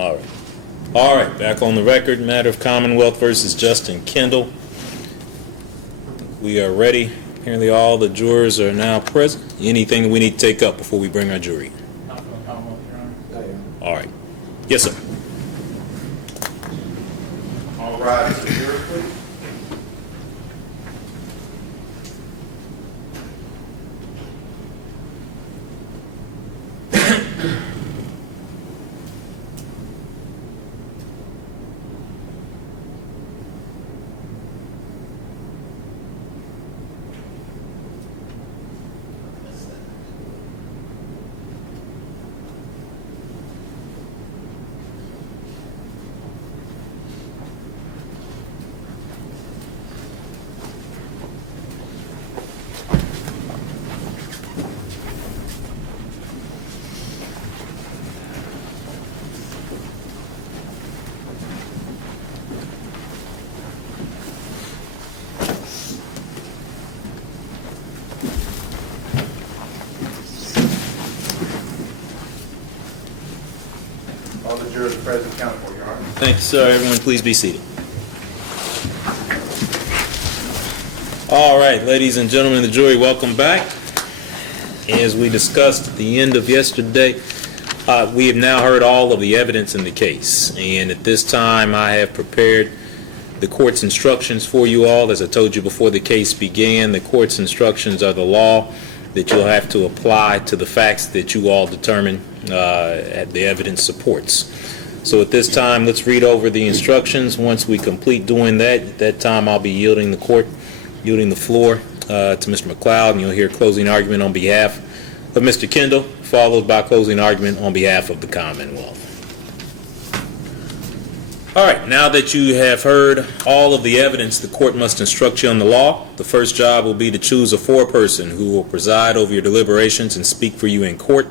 All right, back on the record. Matter of Commonwealth versus Justin Kendall. We are ready. Apparently all the jurors are now present. Anything we need to take up before we bring our jury? Not for the Commonwealth, Your Honor. All right. Yes, sir. All rise for the jury, please. All the jurors are present, accounted for, Your Honor. Thank you, sir. Everyone, please be seated. All right, ladies and gentlemen of the jury, welcome back. As we discussed at the end of yesterday, we have now heard all of the evidence in the case. And at this time, I have prepared the court's instructions for you all. As I told you before the case began, the court's instructions are the law that you'll have to apply to the facts that you all determine the evidence supports. So at this time, let's read over the instructions. Once we complete doing that, at that time I'll be yielding the floor to Mr. McLeod, and you'll hear closing argument on behalf of Mr. Kendall, followed by closing argument on behalf of the Commonwealth. All right, now that you have heard all of the evidence, the court must instruct you on the law. The first job will be to choose a foreperson who will preside over your deliberations and speak for you in court.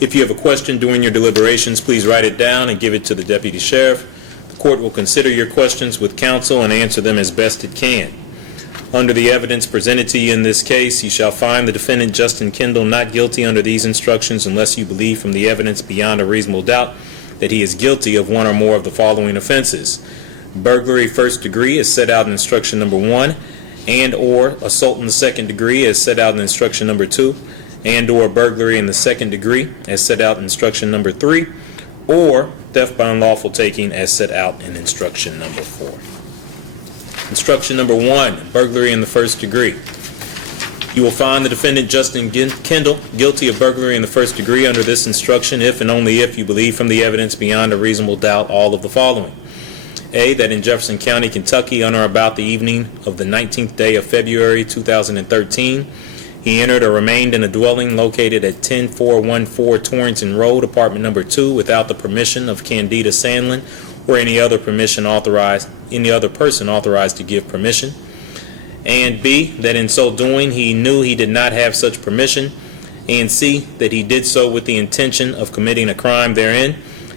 If you have a question during your deliberations, please write it down and give it to the deputy sheriff. The court will consider your questions with counsel and answer them as best it can. Under the evidence presented to you in this case, you shall find the defendant Justin Kendall not guilty under these instructions unless you believe from the evidence beyond a reasonable doubt that he is guilty of one or more of the following offenses: burglary first degree as set out in instruction number 1, and or assault in the second degree as set out in instruction number 2, and or burglary in the second degree as set out in instruction number 3, or theft by unlawful taking as set out in instruction number 4. Instruction number 1, burglary in the first degree. You will find the defendant Justin Kendall guilty of burglary in the first degree under this instruction if and only if you believe from the evidence beyond a reasonable doubt all of the following. A, that in Jefferson County, Kentucky, on or about the evening of the 19th day of February 2013, he entered or remained in a dwelling located at 10414 Torrington Road, apartment number 2, without the permission of Candida Sandlin or any other person authorized to give permission. And B, that in so doing he knew he did not have such permission. And C, that he did so with the intention of committing a crime therein.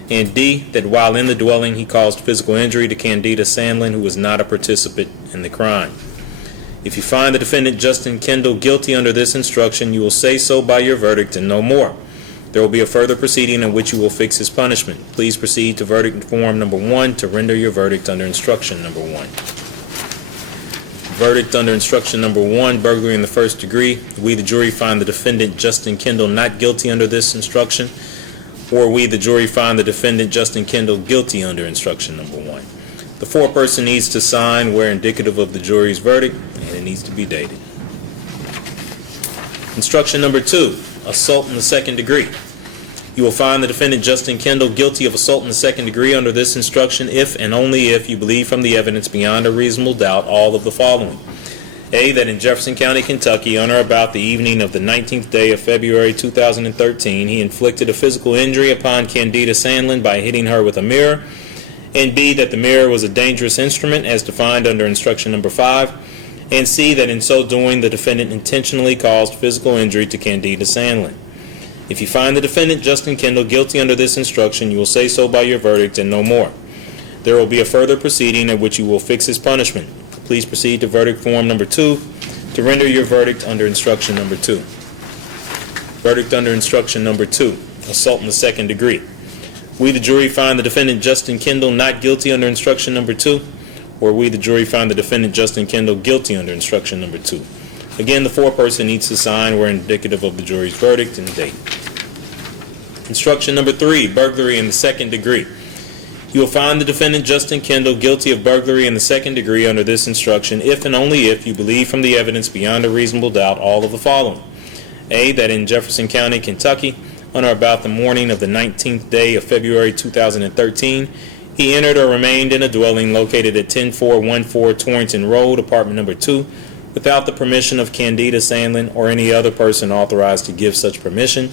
And D, that while in the dwelling he caused physical injury to Candida Sandlin, who was not a participant in the crime. If you find the defendant Justin Kendall guilty under this instruction, you will say so by your verdict and no more. There will be a further proceeding in which you will fix his punishment. Please proceed to verdict form number 1 to render your verdict under instruction number 1. Verdict under instruction number 1, burglary in the first degree. We, the jury, find the defendant Justin Kendall not guilty under this instruction, or we, the jury, find the defendant Justin Kendall guilty under instruction number 1. The foreperson needs to sign where indicative of the jury's verdict, and it needs to be dated. Instruction number 2, assault in the second degree. You will find the defendant Justin Kendall guilty of assault in the second degree under this instruction if and only if you believe from the evidence beyond a reasonable doubt all of the following. A, that in Jefferson County, Kentucky, on or about the evening of the 19th day of February 2013, he inflicted a physical injury upon Candida Sandlin by hitting her with a mirror. And B, that the mirror was a dangerous instrument as defined under instruction number 5. And C, that in so doing the defendant intentionally caused physical injury to Candida Sandlin. If you find the defendant Justin Kendall guilty under this instruction, you will say so by your verdict and no more. There will be a further proceeding at which you will fix his punishment. Please proceed to verdict form number 2 to render your verdict under instruction number 2. Verdict under instruction number 2, assault in the second degree. We, the jury, find the defendant Justin Kendall not guilty under instruction number 2, or we, the jury, find the defendant Justin Kendall guilty under instruction number 2. Again, the foreperson needs to sign where indicative of the jury's verdict and date. Instruction number 3, burglary in the second degree. You will find the defendant Justin Kendall guilty of burglary in the second degree under this instruction if and only if you believe from the evidence beyond a reasonable doubt all of the following. A, that in Jefferson County, Kentucky, on or about the morning of the 19th day of February 2013, he entered or remained in a dwelling located at 10414 Torrington Road, apartment number 2, without the permission of Candida Sandlin or any other person authorized to give such permission.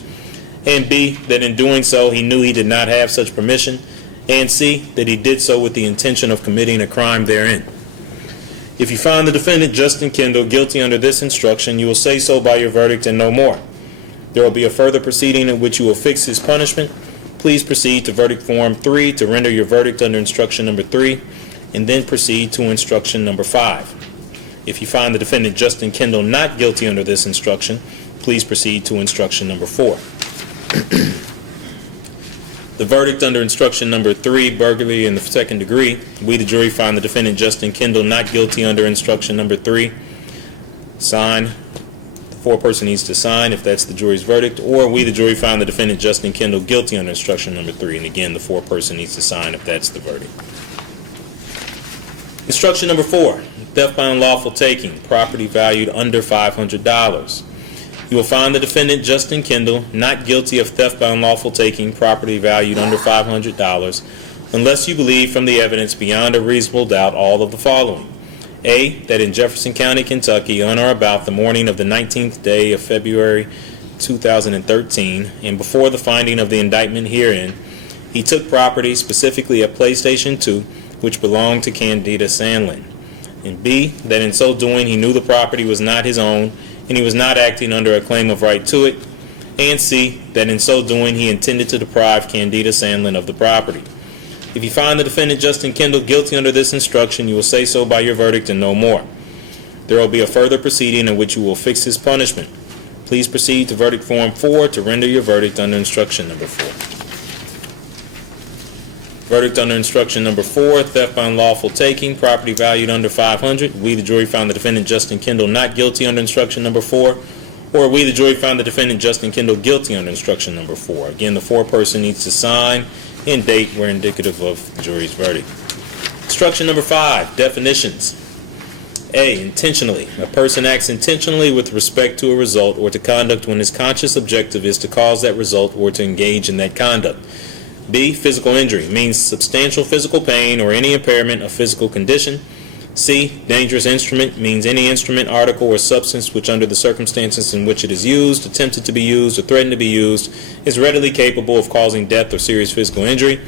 And B, that in doing so he knew he did not have such permission. And C, that he did so with the intention of committing a crime therein. If you find the defendant Justin Kendall guilty under this instruction, you will say so by your verdict and no more. There will be a further proceeding in which you will fix his punishment. Please proceed to verdict form 3 to render your verdict under instruction number 3, and then proceed to instruction number 5. If you find the defendant Justin Kendall not guilty under this instruction, please proceed to instruction number 4. The verdict under instruction number 3, burglary in the second degree. We, the jury, find the defendant Justin Kendall not guilty under instruction number 3. Sign. The foreperson needs to sign if that's the jury's verdict. Or we, the jury, find the defendant Justin Kendall guilty under instruction number 3. And again, the foreperson needs to sign if that's the verdict. Instruction number 4, theft by unlawful taking, property valued under $500. You will find the defendant Justin Kendall not guilty of theft by unlawful taking property valued under $500 unless you believe from the evidence beyond a reasonable doubt all of the following. A, that in Jefferson County, Kentucky, on or about the morning of the 19th day of February 2013, and before the finding of the indictment herein, he took property, specifically a PlayStation 2, which belonged to Candida Sandlin. And B, that in so doing he knew the property was not his own, and he was not acting under a claim of right to it. And C, that in so doing he intended to deprive Candida Sandlin of the property. If you find the defendant Justin Kendall guilty under this instruction, you will say so by your verdict and no more. There will be a further proceeding in which you will fix his punishment. Please proceed to verdict form 4 to render your verdict under instruction number 4. Verdict under instruction number 4, theft by unlawful taking, property valued under $500. We, the jury, found the defendant Justin Kendall not guilty under instruction number 4. Or we, the jury, found the defendant Justin Kendall guilty under instruction number 4. Again, the foreperson needs to sign and date where indicative of the jury's verdict. Instruction number 5, definitions. A, intentionally. A person acts intentionally with respect to a result or to conduct when his conscious objective is to cause that result or to engage in that conduct. B, physical injury, means substantial physical pain or any impairment of physical condition. C, dangerous instrument, means any instrument, article, or substance which under the circumstances in which it is used, attempted to be used, or threatened to be used, is readily capable of causing death or serious physical injury.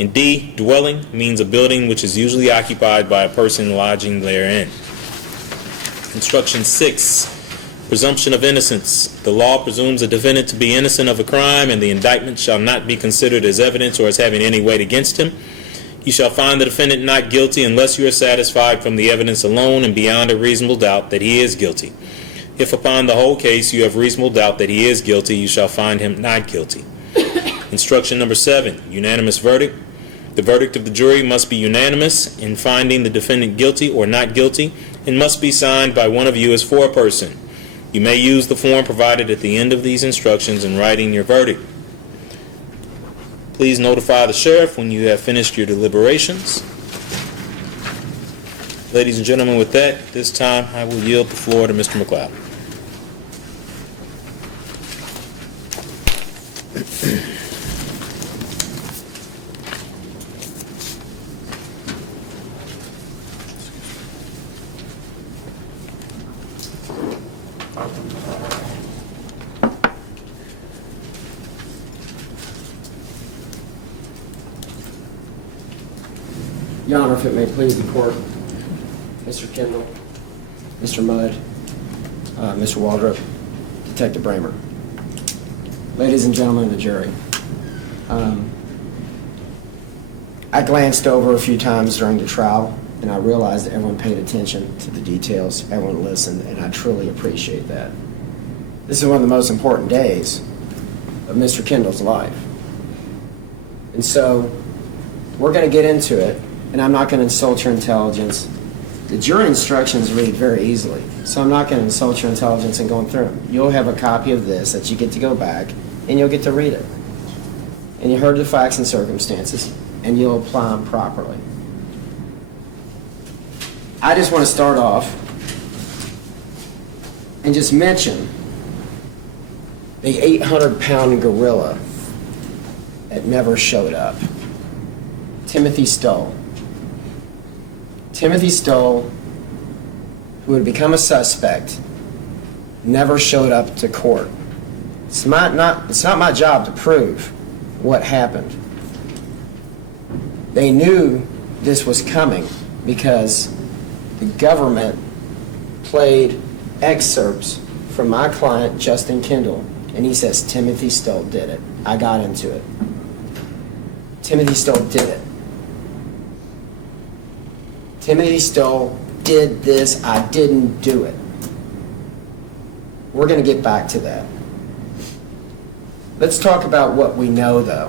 And D, dwelling, means a building which is usually occupied by a person lodging therein. Instruction 6. Presumption of innocence. The law presumes a defendant to be innocent of a crime, and the indictment shall not be considered as evidence or as having any weight against him. You shall find the defendant not guilty unless you are satisfied from the evidence alone and beyond a reasonable doubt that he is guilty. If upon the whole case you have reasonable doubt that he is guilty, you shall find him not guilty. Instruction number 7, unanimous verdict. The verdict of the jury must be unanimous in finding the defendant guilty or not guilty and must be signed by one of you as foreperson. You may use the form provided at the end of these instructions in writing your verdict. Please notify the sheriff when you have finished your deliberations. Ladies and gentlemen, with that, this time I will yield the floor to Mr. McLeod. Your Honor, if it may please the court, Mr. Kendall, Mr. Mudd, Mr. Waldrop, Detective Bramer. Ladies and gentlemen of the jury, I glanced over a few times during the trial, and I realized that everyone paid attention to the details, everyone listened, and I truly appreciate that. This is one of the most important days of Mr. Kendall's life. And so we're going to get into it, and I'm not going to insult your intelligence. The jury instructions read very easily, so I'm not going to insult your intelligence in going through them. You'll have a copy of this that you get to go back, and you'll get to read it. And you heard the facts and circumstances, and you'll apply them properly. I just want to start off and just mention the 800-pound gorilla that never showed up. Timothy Stoll. Timothy Stoll, who had become a suspect, never showed up to court. It's not my job to prove what happened. They knew this was coming because the government played excerpts from my client, Justin Kendall, and he says, Timothy Stoll did it. I got into it. Timothy Stoll did it. Timothy Stoll did this. I didn't do it. We're going to get back to that. Let's talk about what we know, though.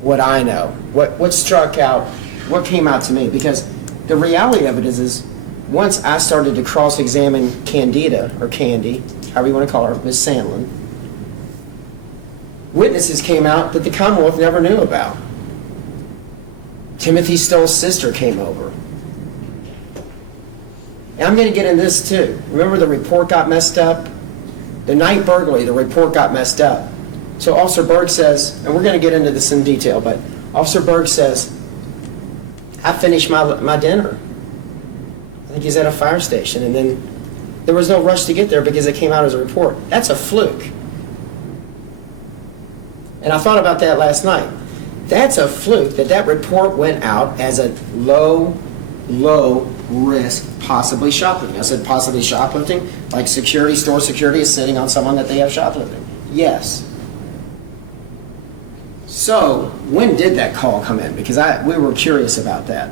What I know. What struck out, what came out to me. Because the reality of it is once I started to cross-examine Candida, or Candy, however you want to call her, Miss Sandlin, witnesses came out that the Commonwealth never knew about. Timothy Stoll's sister came over. And I'm going to get into this too. Remember the report got messed up? The night burglary, the report got messed up. So Officer Berg says, and we're going to get into this in detail, but Officer Berg says, I finished my dinner. I think he's at a fire station. And then there was no rush to get there because it came out as a report. That's a fluke. And I thought about that last night. That's a fluke that report went out as a low risk, possibly shoplifting. I said possibly shoplifting, like security, store security is sitting on someone that they have shoplifting. Yes. So, when did that call come in? Because we were curious about that.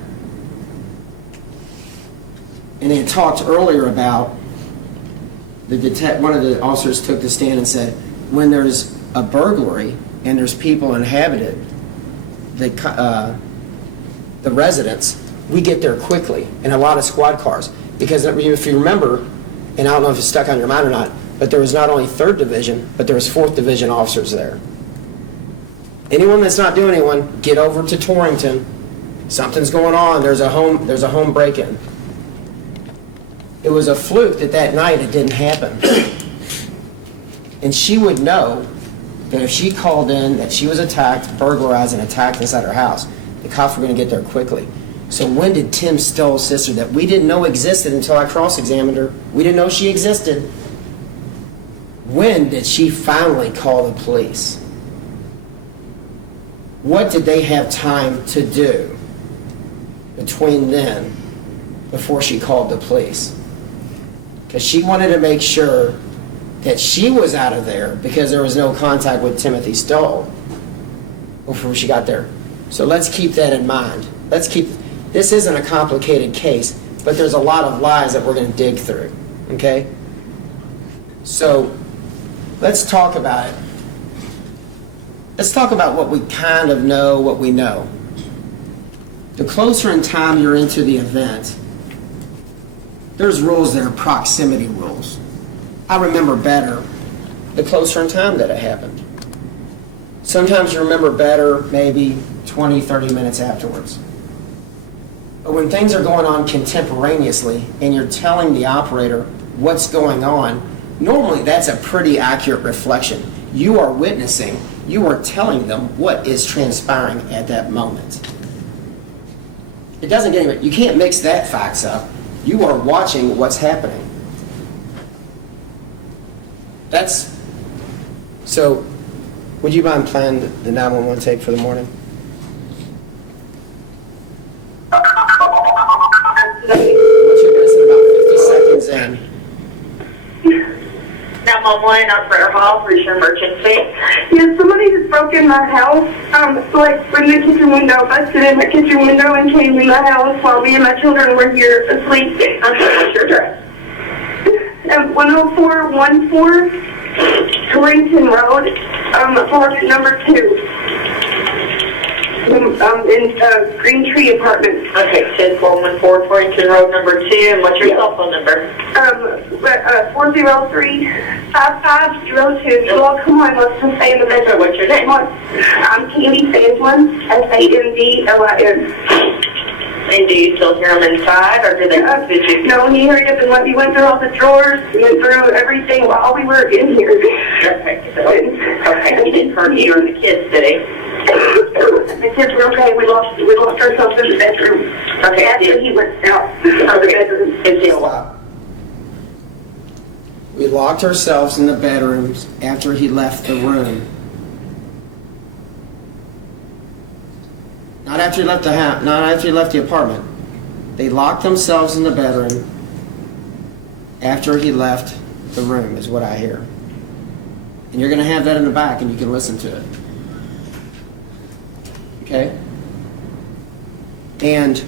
And it talked earlier about one of the officers took the stand and said, when there's a burglary and there's people inhabited the residence, we get there quickly in a lot of squad cars. Because if you remember, and I don't know if it's stuck on your mind or not, but there was not only 3rd Division, but there was 4th Division officers there. Anyone that's not doing anyone, get over to Torrington. Something's going on. There's a home break-in. It was a fluke that night it didn't happen. And she would know that if she called in that she was attacked, burglarized, and attacked inside her house, the cops were going to get there quickly. So when did Tim Stoll's sister, that we didn't know existed until I cross-examined her, we didn't know she existed, when did she finally call the police? What did they have time to do between then before she called the police? Because she wanted to make sure that she was out of there because there was no contact with Timothy Stoll before she got there. So let's keep that in mind. This isn't a complicated case, but there's a lot of lies that we're going to dig through, okay? So let's talk about it. Let's talk about what we kind of know, what we know. The closer in time you're into the event, there's rules that are proximity rules. I remember better the closer in time that it happened. Sometimes you remember better maybe 20, 30 minutes afterwards. But when things are going on contemporaneously and you're telling the operator what's going on, normally that's a pretty accurate reflection. You are witnessing, you are telling them what is transpiring at that moment. It doesn't get any, you can't mix that facts up. You are watching what's happening. So, would you mind playing the 911 tape for the morning? I want you to listen about 50 seconds in. 911, Operator Hall, for your emergency. Yeah, somebody just broke in my house. From the kitchen window, busted in my kitchen window and came in the house while me and my children were here asleep. Okay, what's your address? 10414 Torrington Road, apartment number 2. in Green Tree Apartments. Okay, said 414 Torrington Road number 2, and what's your cell phone number? 403-5502. So I'll come on, let's just say in the bedroom. What's your name? I'm Candida Sandlin, Sandlin. And do you still hear them inside, or do they visit you? No, he hurried up and went. He went through all the drawers, he went through everything while we were in here. Okay, so, okay, he didn't hurt you or the kids, did he? The kids were okay. We lost ourselves in the bedroom. Okay, After he went out of the bedroom. Is he Stop. We locked ourselves in the bedrooms after he left the room. Not after he left the house, not after he left the apartment. They locked themselves in the bedroom after he left the room, is what I hear. And you're going to have that in the back, and you can listen to it. Okay? And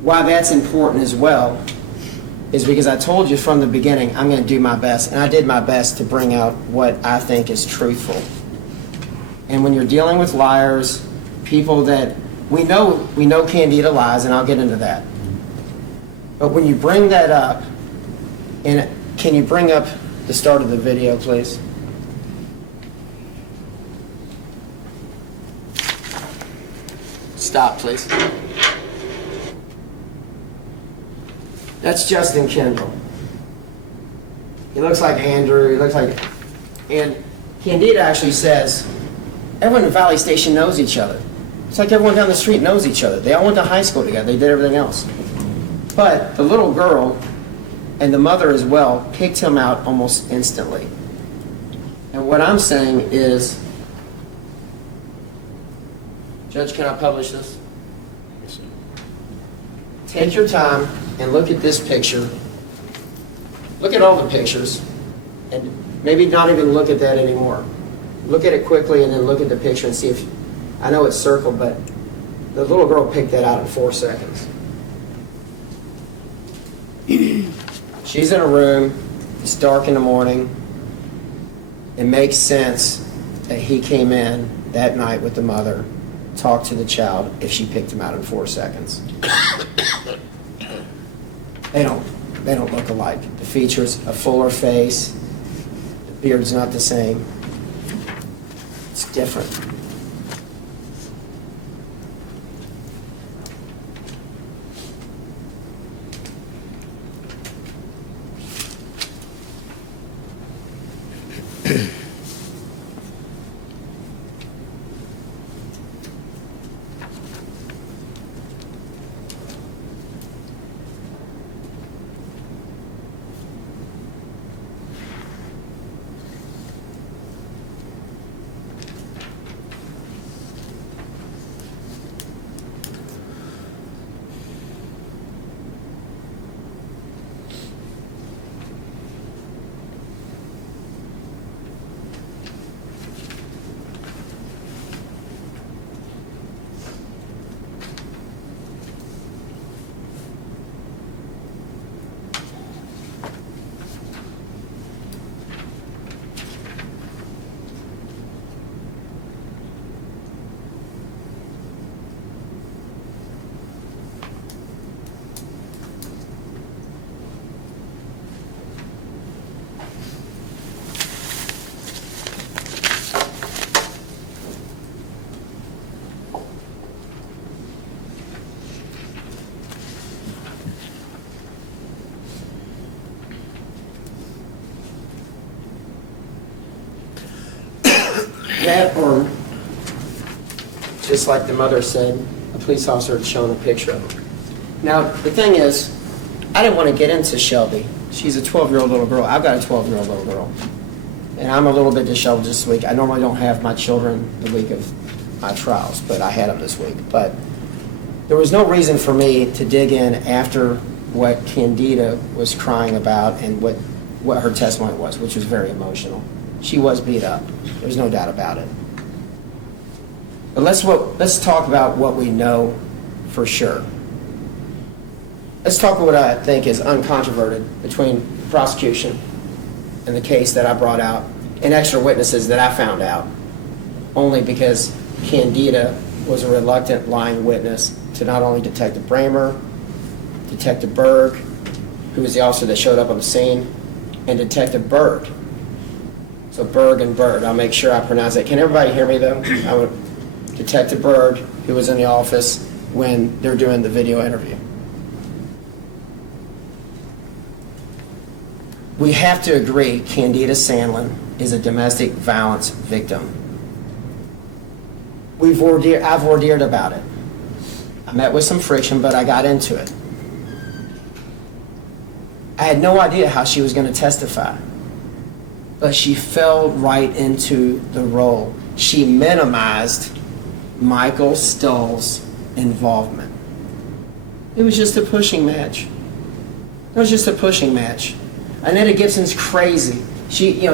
why that's important as well is because I told you from the beginning I'm going to do my best, and I did my best to bring out what I think is truthful. And when you're dealing with liars, people that we know Candida lies, and I'll get into that. But when you bring that up, and can you bring up the start of the video, please? Stop, please. That's Justin Kendall. He looks like Andrew. He looks like, and Candida actually says, everyone in Valley Station knows each other. It's like everyone down the street knows each other. They all went to high school together. They did everything else. But the little girl and the mother as well picked him out almost instantly. And what I'm saying is, Judge, can I publish this? Yes, sir. Take your time and look at this picture. Look at all the pictures. And maybe not even look at that anymore. Look at it quickly and then look at the picture and see if, I know it's circled, but the little girl picked that out in 4 seconds. She's in a room, it's dark in the morning. It makes sense that he came in that night with the mother, talked to the child, if she picked him out in 4 seconds. They don't look alike. The features, a fuller face, the beard's not the same. It's different. That, or just like the mother said, a police officer had shown a picture of him. Now, the thing is, I didn't want to get into Shelby. She's a 12-year-old little girl. I've got a 12-year-old little girl. And I'm a little bit disheveled this week. I normally don't have my children the week of my trials, but I had them this week. But there was no reason for me to dig in after what Candida was crying about and what her testimony was, which was very emotional. She was beat up. There's no doubt about it. But let's talk about what we know for sure. Let's talk about what I think is uncontroverted between the prosecution and the case that I brought out and extra witnesses that I found out, only because Candida was a reluctant lying witness to not only Detective Bramer, Detective Berg, who was the officer that showed up on the scene, and Detective Berg. So Berg and Berg, I'll make sure I pronounce it. Can everybody hear me though? Detective Berg, who was in the office when they're doing the video interview. We have to agree Candida Sandlin is a domestic violence victim. I've ordeered about it. I met with some friction, but I got into it. I had no idea how she was going to testify, but she fell right into the role. She minimized Michael Stoll's involvement. It was just a pushing match. It was just a pushing match. Annetta Gibson's crazy. She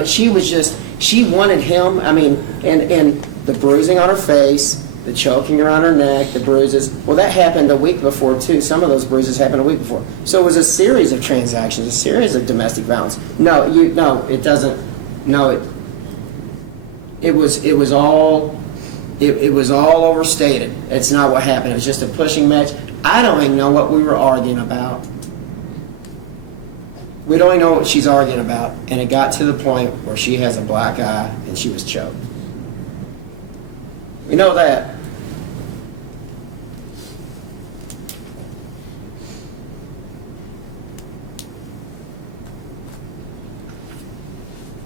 wanted him. I mean, and the bruising on her face, the choking around her neck, the bruises. Well, that happened a week before too. Some of those bruises happened a week before. So it was a series of transactions, a series of domestic violence. No, it doesn't. No, it was all overstated. It's not what happened. It was just a pushing match. I don't even know what we were arguing about. We don't even know what she's arguing about, and it got to the point where she has a black eye and she was choked. We know that.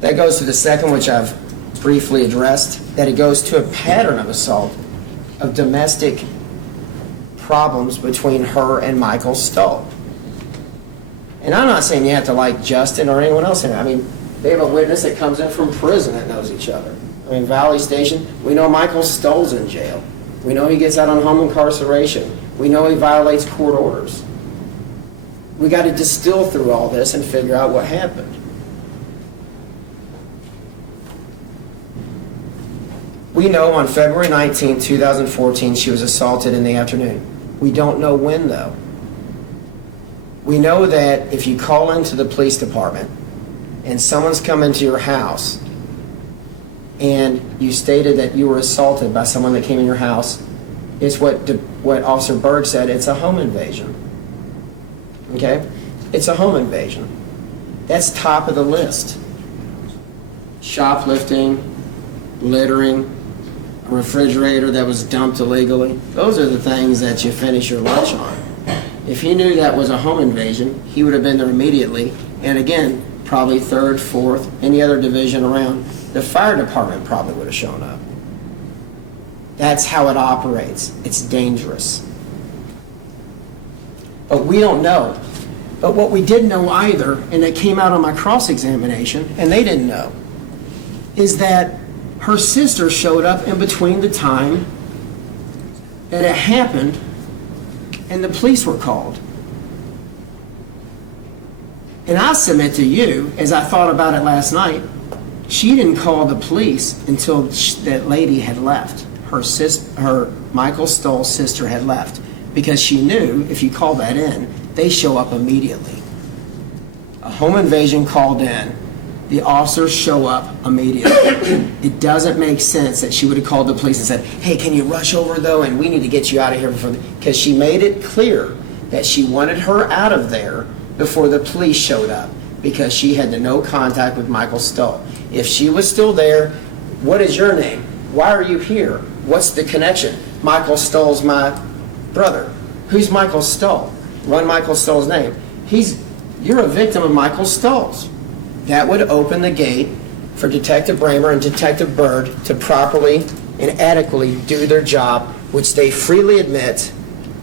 That goes to the second, which I've briefly addressed, that it goes to a pattern of assault, of domestic problems between her and Michael Stoll. And I'm not saying you have to like Justin or anyone else in it. I mean, they have a witness that comes in from prison that knows each other. I mean, Valley Station, we know Michael Stoll's in jail. We know he gets out on home incarceration. We know he violates court orders. We got to distill through all this and figure out what happened. We know on February 19, 2014, she was assaulted in the afternoon. We don't know when, though. We know that if you call into the police department and someone's come into your house and you stated that you were assaulted by someone that came in your house, it's what Officer Berg said, it's a home invasion. Okay? It's a home invasion. That's top of the list. Shoplifting, littering, a refrigerator that was dumped illegally. Those are the things that you finish your lunch on. If he knew that was a home invasion, he would have been there immediately. And again, probably 3rd, 4th, any other division around, the fire department probably would have shown up. That's how it operates. It's dangerous. But we don't know. But what we didn't know either, and it came out on my cross-examination, and they didn't know, is that her sister showed up in between the time that it happened and the police were called. And I submit to you, as I thought about it last night, she didn't call the police until that lady had left. Her Michael Stoll's sister had left, because she knew if you call that in, they show up immediately. A home invasion called in, the officers show up immediately. It doesn't make sense that she would have called the police and said, hey, can you rush over though, and we need to get you out of here before, because she made it clear that she wanted her out of there before the police showed up, because she had no contact with Michael Stoll. If she was still there, what is your name? Why are you here? What's the connection? Michael Stoll's my brother. Who's Michael Stoll? Run Michael Stoll's name. You're a victim of Michael Stoll's. That would open the gate for Detective Bramer and Detective Berg to properly and adequately do their job, which they freely admit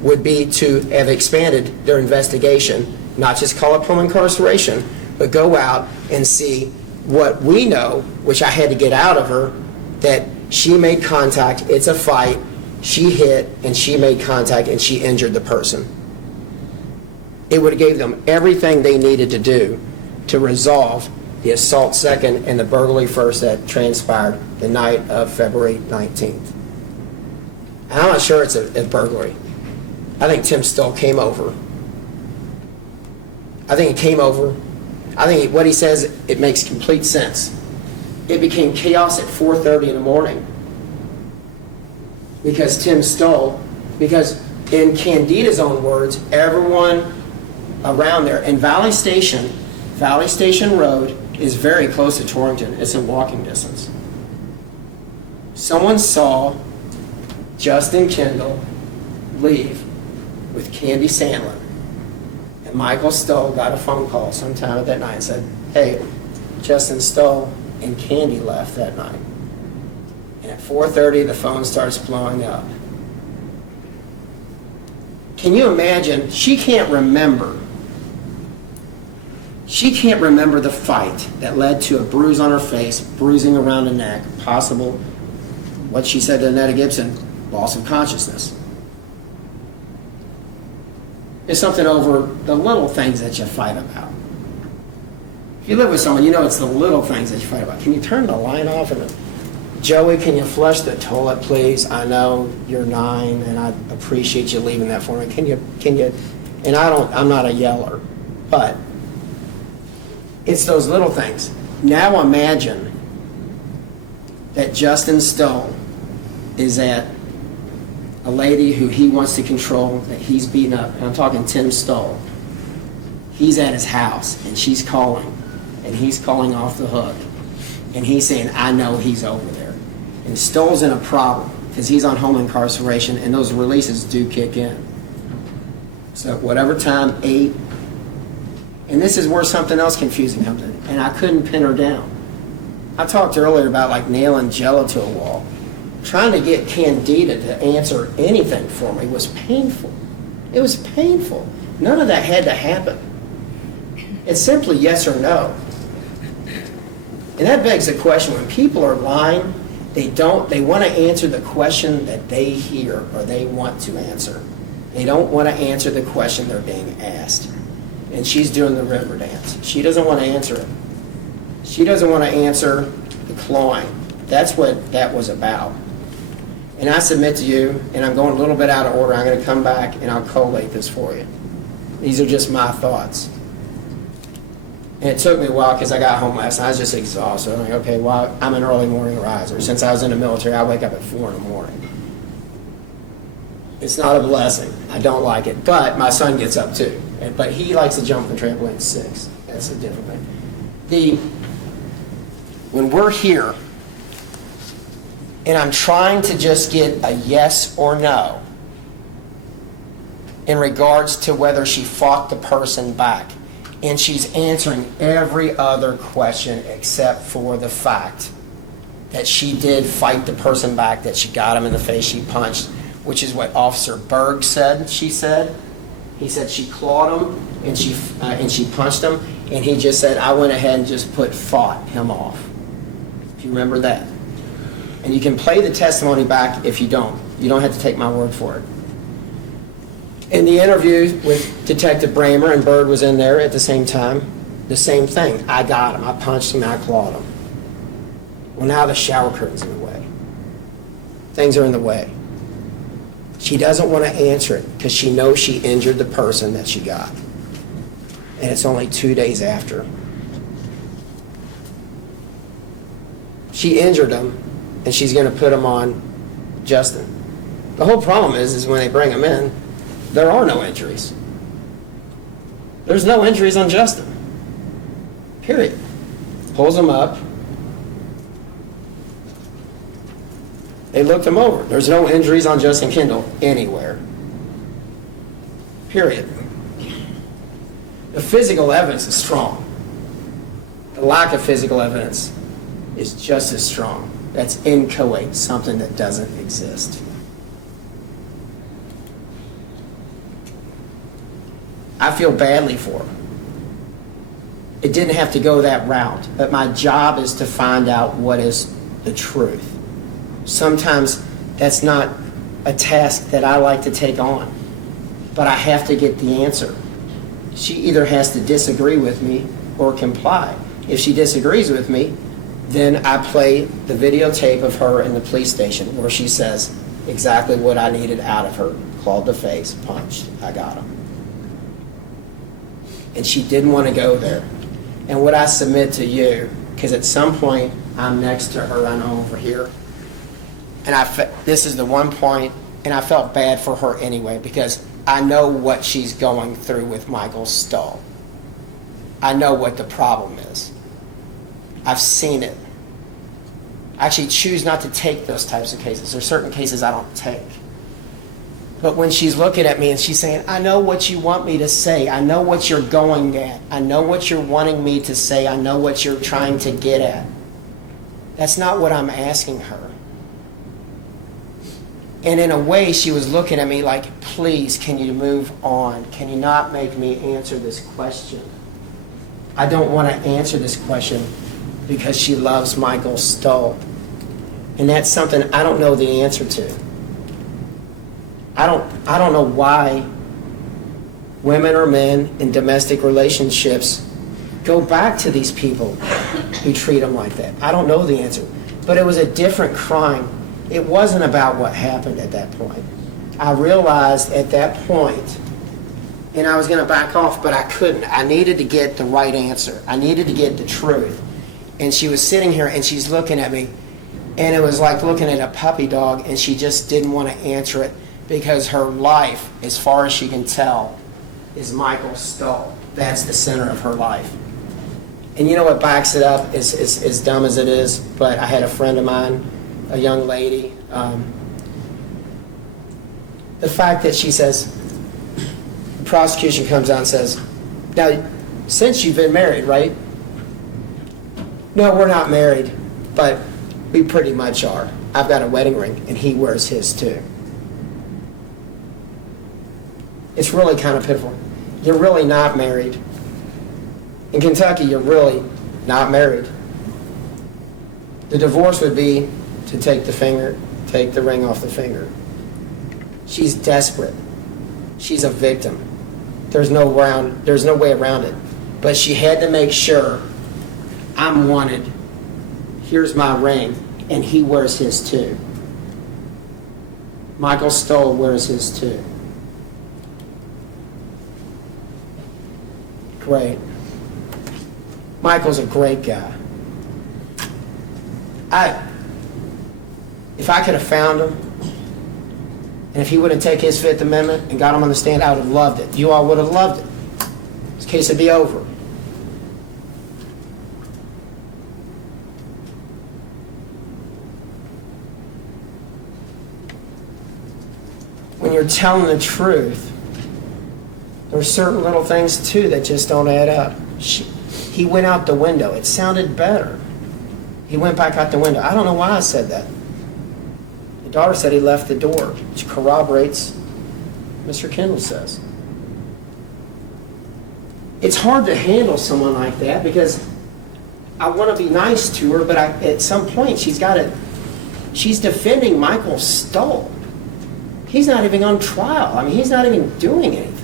would be to have expanded their investigation, not just call up home incarceration, but go out and see what we know, which I had to get out of her, that she made contact, it's a fight, she hit, and she made contact, and she injured the person. It would have gave them everything they needed to do to resolve the assault second and the burglary first that transpired the night of February 19th. And I'm not sure it's a burglary. I think Tim Stoll came over. I think he came over. I think what he says, it makes complete sense. It became chaos at 4:30 in the morning. because Tim stole, because in Candida's own words, everyone around there, and Valley Station Road is very close to Torrington. It's in walking distance. Someone saw Justin Kendall leave with Candida Sandlin. And Michael Stoll got a phone call sometime that night and said, hey, Justin Stoll and Candy left that night. And at 4:30, the phone starts blowing up. Can you imagine? She can't remember. She can't remember the fight that led to a bruise on her face, bruising around the neck, possible, what she said to Netta Gibson, loss of consciousness. It's something over the little things that you fight about. If you live with someone, you know it's the little things that you fight about. Can you turn the light off? And Joey, can you flush the toilet, please? I know you're 9, and I appreciate you leaving that for me. Can you? And I'm not a yeller, but it's those little things. Now imagine that Justin Stoll is at a lady who he wants to control, that he's beating up, and I'm talking Tim Stoll. He's at his house, and she's calling, and he's calling off the hook, and he's saying, I know he's over there. And Stoll's in a problem, because he's on home incarceration, and those releases do kick in. So whatever time, 8, and this is where something else confusing comes in, and I couldn't pin her down. I talked earlier about like nailing Jello to a wall. Trying to get Candida to answer anything for me was painful. It was painful. None of that had to happen. It's simply yes or no. And that begs the question, when people are lying, they want to answer the question that they hear or they want to answer. They don't want to answer the question they're being asked. And she's doing the river dance. She doesn't want to answer it. She doesn't want to answer the clawing. That's what that was about. And I submit to you, and I'm going a little bit out of order, I'm going to come back and I'll collate this for you. These are just my thoughts. And it took me a while because I got home last night. I was just exhausted. I'm like, okay, well, I'm an early morning riser. Since I was in the military, I wake up at 4 in the morning. It's not a blessing. I don't like it. But my son gets up too. But he likes to jump from the trampoline at 6. That's a different thing. When we're here, and I'm trying to just get a yes or no in regards to whether she fought the person back, and she's answering every other question except for the fact that she did fight the person back, that she got him in the face, she punched, which is what Officer Berg said she said. He said she clawed him and she punched him, and he just said, I went ahead and just fought him off. If you remember that. And you can play the testimony back if you don't. You don't have to take my word for it. In the interview with Detective Bramer, and Berg was in there at the same time, the same thing. I got him. I punched him. I clawed him. Well, now the shower curtain's in the way. Things are in the way. She doesn't want to answer it because she knows she injured the person that she got. And it's only 2 days after. She injured him, and she's going to put him on Justin. The whole problem is when they bring him in, there are no injuries. There's no injuries on Justin. Period. Pulls him up. They looked him over. There's no injuries on Justin Kendall anywhere. Period. The physical evidence is strong. The lack of physical evidence is just as strong. That's inchoate, something that doesn't exist. I feel badly for her. It didn't have to go that route, but my job is to find out what is the truth. Sometimes that's not a task that I like to take on, but I have to get the answer. She either has to disagree with me or comply. If she disagrees with me, then I play the videotape of her in the police station where she says exactly what I needed out of her. Clawed the face, punched, I got him. And she didn't want to go there. And what I submit to you, because at some point I'm next to her, I know over here, this is the one point, and I felt bad for her anyway, because I know what she's going through with Michael Stoll. I know what the problem is. I've seen it. I actually choose not to take those types of cases. There are certain cases I don't take. But when she's looking at me and she's saying, I know what you want me to say. I know what you're going at. I know what you're wanting me to say. I know what you're trying to get at. That's not what I'm asking her. And in a way, she was looking at me like, please, can you move on? Can you not make me answer this question? I don't want to answer this question because she loves Michael Stoll. And that's something I don't know the answer to. I don't know why women or men in domestic relationships go back to these people who treat them like that. I don't know the answer. But it was a different crime. It wasn't about what happened at that point. I realized at that point, and I was going to back off, but I couldn't. I needed to get the right answer. I needed to get the truth. And she was sitting here and she's looking at me, and it was like looking at a puppy dog, and she just didn't want to answer it because her life, as far as she can tell, is Michael Stoll. That's the center of her life. And you know what backs it up, as dumb as it is, but I had a friend of mine, a young lady, the fact that she says, the prosecution comes out and says, now, since you've been married, right? No, we're not married, but we pretty much are. I've got a wedding ring, and he wears his too. It's really kind of pitiful. You're really not married. In Kentucky, you're really not married. The divorce would be to take the ring off the finger. She's desperate. She's a victim. There's no way around it. But she had to make sure, I'm wanted. Here's my ring, and he wears his too. Michael Stoll wears his too. Great. Michael's a great guy. If I could have found him, and if he wouldn't take his Fifth Amendment and got him on the stand, I would have loved it. You all would have loved it. This case would be over. When you're telling the truth, there are certain little things, too, that just don't add up. He went out the window. It sounded better. He went back out the window. I don't know why I said that. The daughter said he left the door, which corroborates what Mr. Kendall says. It's hard to handle someone like that because I want to be nice to her, but at some point she's defending Michael Stoll. He's not even on trial. I mean, he's not even doing anything.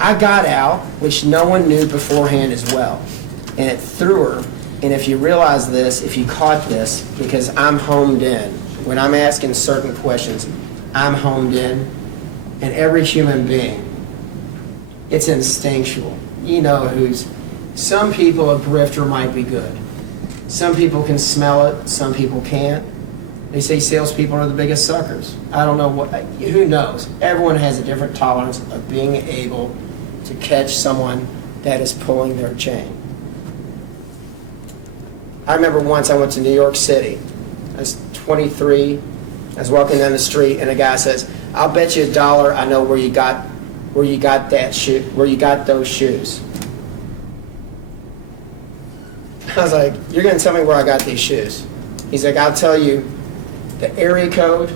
I got out, which no one knew beforehand as well, and it threw her. And if you realize this, if you caught this, because I'm homed in, when I'm asking certain questions, I'm homed in, and every human being, it's instinctual. You know some people, a grifter might be good. Some people can smell it, some people can't. They say salespeople are the biggest suckers. I don't know who knows? Everyone has a different tolerance of being able to catch someone that is pulling their chain. I remember once I went to New York City. I was 23. I was walking down the street, and a guy says, "I'll bet you $1 I know where you got those shoes." I was like, "You're going to tell me where I got these shoes?" He's like, "I'll tell you the area code.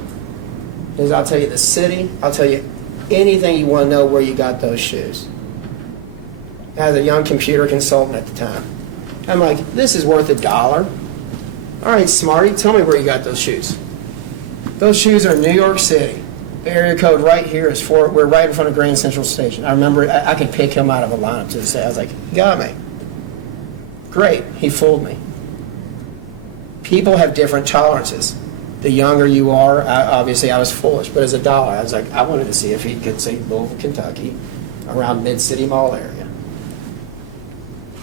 I'll tell you the city. I'll tell you anything you want to know where you got those shoes." I was a young computer consultant at the time. I'm like, "This is worth $1. All right, smarty, tell me where you got those shoes." Those shoes are in New York City. The area code right here is we're right in front of Grand Central Station. I remember I could pick him out of a lineup to this day. I was like, "You got me." Great, he fooled me. People have different tolerances. The younger you are, obviously I was foolish, but as $1, I was like, I wanted to see if he could say Louisville, Kentucky, around Mid-City Mall area.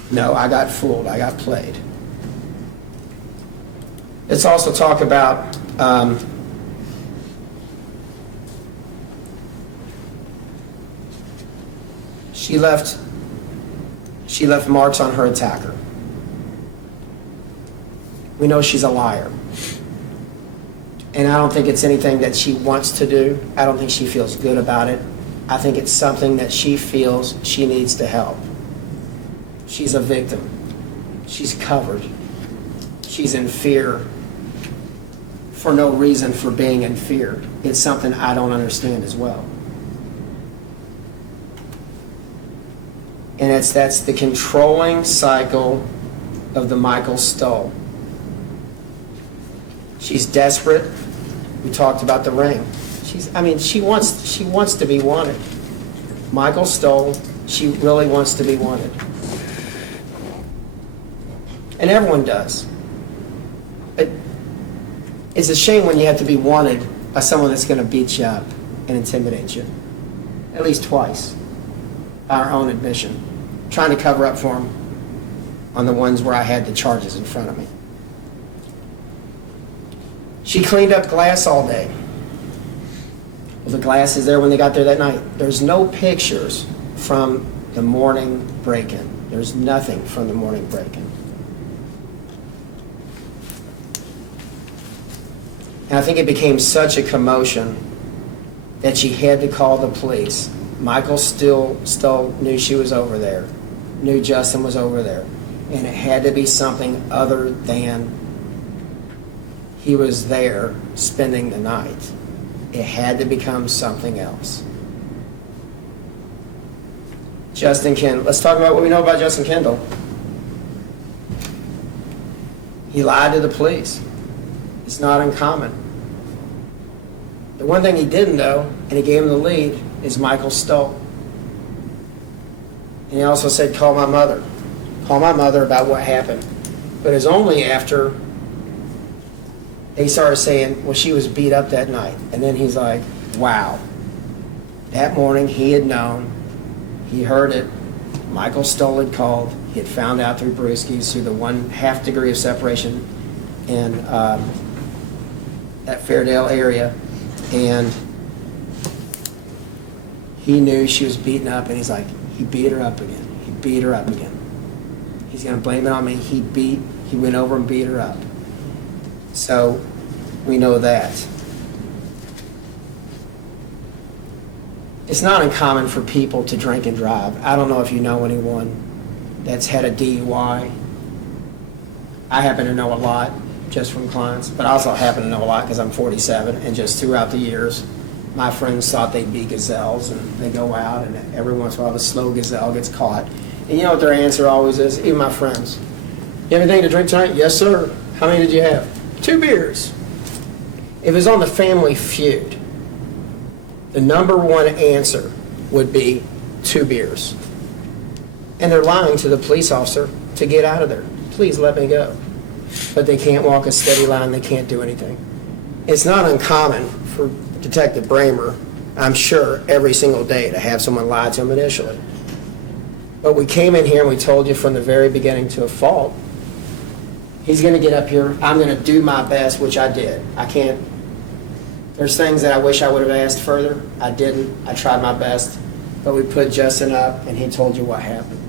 No, I got fooled. I got played. Let's also talk about she left marks on her attacker. We know she's a liar. And I don't think it's anything that she wants to do. I don't think she feels good about it. I think it's something that she feels she needs to help. She's a victim. She's covered. She's in fear for no reason for being in fear. It's something I don't understand as well. And that's the controlling cycle of the Michael Stoll. She's desperate. We talked about the ring. She wants to be wanted. Michael Stoll, she really wants to be wanted. And everyone does. But it's a shame when you have to be wanted by someone that's going to beat you up and intimidate you. At least twice. Our own admission. Trying to cover up for him on the ones where I had the charges in front of me. She cleaned up glass all day. Well, the glass is there when they got there that night. There's no pictures from the morning break-in. There's nothing from the morning break-in. And I think it became such a commotion that she had to call the police. Michael still knew she was over there, knew Justin was over there, and it had to be something other than he was there spending the night. It had to become something else. Justin Kendall. Let's talk about what we know about Justin Kendall. He lied to the police. It's not uncommon. The one thing he didn't, though, and he gave him the lead, is Michael Stoll. And he also said, call my mother. Call my mother about what happened. But it's only after they started saying, well, she was beat up that night. And then he's like, wow. That morning he had known. He heard it. Michael Stoll had called. He had found out through Brewski's, through the 1/2 degree of separation in that Fairdale area. And he knew she was beaten up, and he's like, he beat her up again. He beat her up again. He's going to blame it on me. He went over and beat her up. So we know that. It's not uncommon for people to drink and drive. I don't know if you know anyone that's had a DUI. I happen to know a lot just from clients, but I also happen to know a lot because I'm 47, and just throughout the years, my friends thought they'd be gazelles, and they go out, and every once in a while the slow gazelle gets caught. And you know what their answer always is? Even my friends. You have anything to drink tonight? Yes, sir. How many did you have? 2 beers. If it was on the Family Feud, the number one answer would be 2 beers. And they're lying to the police officer to get out of there. Please let me go. But they can't walk a steady line. They can't do anything. It's not uncommon for Detective Bramer, I'm sure, every single day to have someone lie to him initially. But we came in here and we told you from the very beginning to a fault, he's going to get up here. I'm going to do my best, which I did. I can't. There's things that I wish I would have asked further. I didn't. I tried my best. But we put Justin up, and he told you what happened.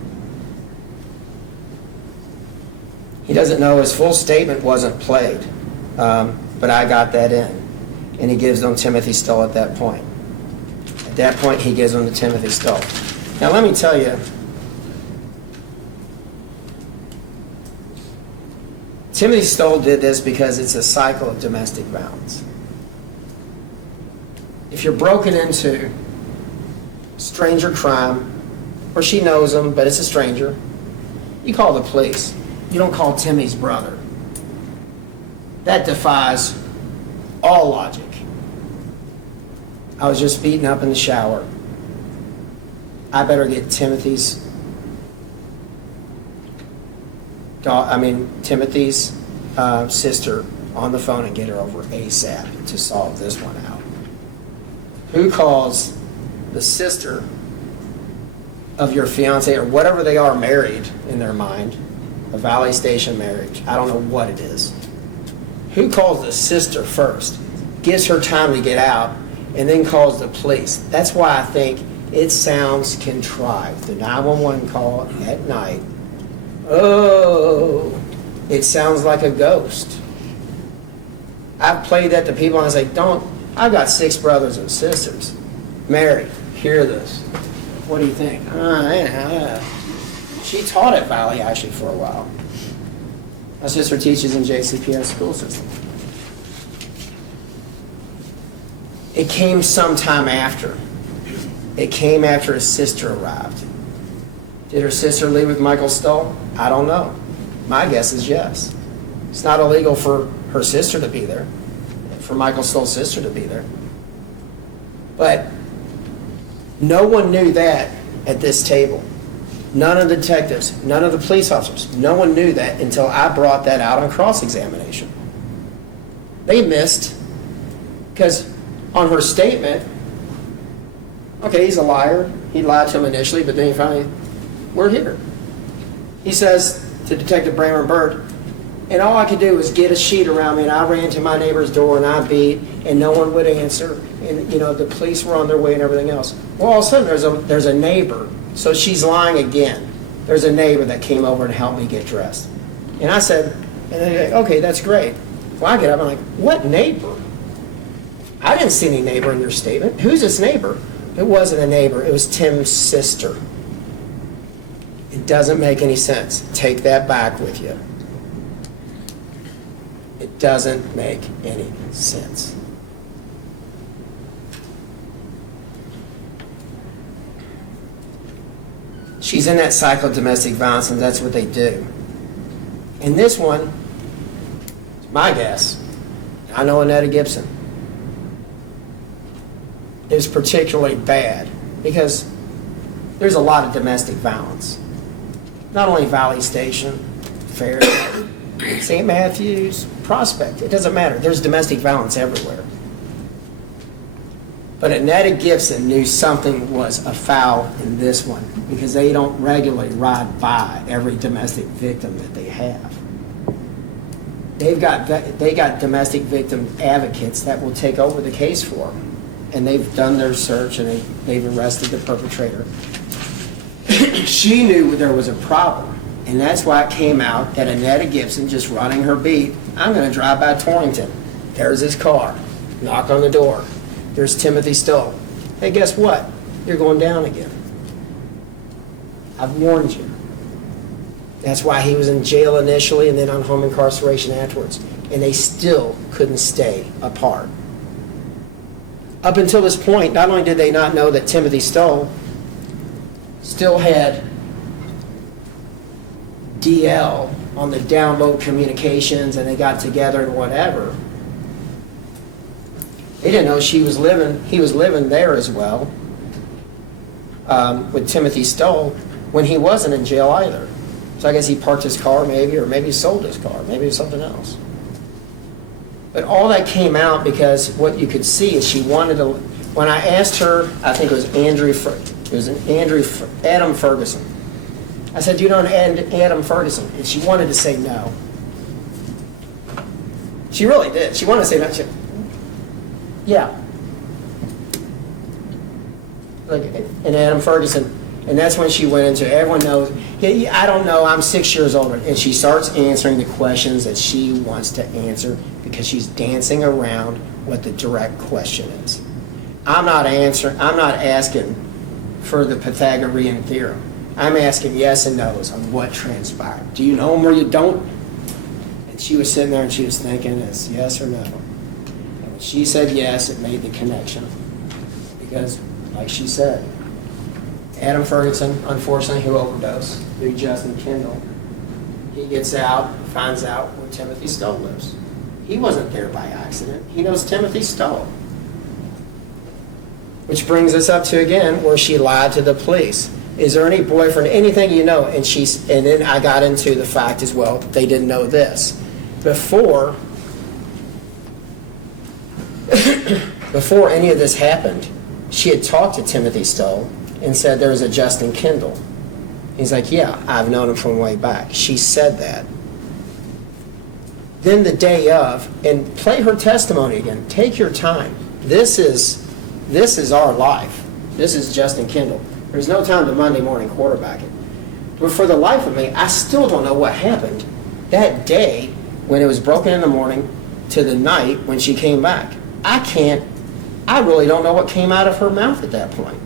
He doesn't know his full statement wasn't played, but I got that in. And he gives them Timothy Stoll at that point. At that point, he gives them to Timothy Stoll. Now, let me tell you, Timothy Stoll did this because it's a cycle of domestic violence. If you're broken into stranger crime, or she knows him, but it's a stranger, you call the police. You don't call Timmy's brother. That defies all logic. I was just beaten up in the shower. I better get Timothy's sister on the phone and get her over ASAP to solve this one out. Who calls the sister of your fiance, or whatever they are, married in their mind, a Valley Station marriage? I don't know what it is. Who calls the sister first, gives her time to get out, and then calls the police? That's why I think it sounds contrived. The 911 call at night. Oh, it sounds like a ghost. I've played that to people and I say, I've got 6 brothers and sisters. Mary, hear this. What do you think? She taught at Valley actually for a while. My sister teaches in JCPS school system. It came sometime after. It came after his sister arrived. Did her sister leave with Michael Stoll? I don't know. My guess is yes. It's not illegal for her sister to be there, for Michael Stoll's sister to be there. But no one knew that at this table. None of the detectives, none of the police officers, no one knew that until I brought that out on cross-examination. They missed, because on her statement, okay, he's a liar. He lied to him initially, but then he finally, we're here. He says to Detective Bramer Berg, and all I could do was get a sheet around me, and I ran to my neighbor's door, and I beat, and no one would answer, and the police were on their way and everything else. Well, all of a sudden, there's a neighbor. So she's lying again. There's a neighbor that came over and helped me get dressed. And I said, and they're like, okay, that's great. Well, I get up, I'm like, what neighbor? I didn't see any neighbor in your statement. Who's this neighbor? It wasn't a neighbor. It was Tim's sister. It doesn't make any sense. Take that back with you. It doesn't make any sense. She's in that cycle of domestic violence, and that's what they do. And this one, my guess, I know Annetta Gibson, is particularly bad because there's a lot of domestic violence. Not only Valley Station, Fair, St. Matthews, Prospect, it doesn't matter. There's domestic violence everywhere. But Annetta Gibson knew something was afoul in this one because they don't regularly ride by every domestic victim that they have. They got domestic victim advocates that will take over the case for them. And they've done their search and they've arrested the perpetrator. She knew there was a problem. And that's why it came out that Annetta Gibson, just running her beat, I'm going to drive by Torrington. There's his car. Knock on the door. There's Timothy Stoll. Hey, guess what? You're going down again. I've warned you. That's why he was in jail initially and then on home incarceration afterwards. And they still couldn't stay apart. Up until this point, not only did they not know that Timothy Stoll still had DL on the download communications and they got together and whatever, they didn't know he was living there as well with Timothy Stoll when he wasn't in jail either. So I guess he parked his car maybe, or maybe sold his car, maybe it was something else. But all that came out because what you could see is she wanted to, when I asked her, I think it was Adam Ferguson. I said, do you know Adam Ferguson? And she wanted to say no. She really did. She wanted to say no. She, yeah. Like, and Adam Ferguson. And that's when she went into, everyone knows, I don't know, I'm 6 years older. And she starts answering the questions that she wants to answer because she's dancing around what the direct question is. I'm not asking for the Pythagorean theorem. I'm asking yes and no's on what transpired. Do you know them or you don't? And she was sitting there and she was thinking, it's yes or no. And when she said yes, it made the connection. Because, like she said, Adam Ferguson, unfortunately, who overdosed, through Justin Kendall, he gets out, finds out where Timothy Stoll lives. He wasn't there by accident. He knows Timothy Stoll. Which brings us up to, again, where she lied to the police. Is there any boyfriend, anything you know? And then I got into the fact as well, they didn't know this. Before any of this happened, she had talked to Timothy Stoll and said there was a Justin Kendall. He's like, yeah, I've known him from way back. She said that. Then the day of, and play her testimony again. Take your time. This is our life. This is Justin Kendall. There's no time to Monday morning quarterback it. But for the life of me, I still don't know what happened that day when it was broken in the morning to the night when she came back. I really don't know what came out of her mouth at that point.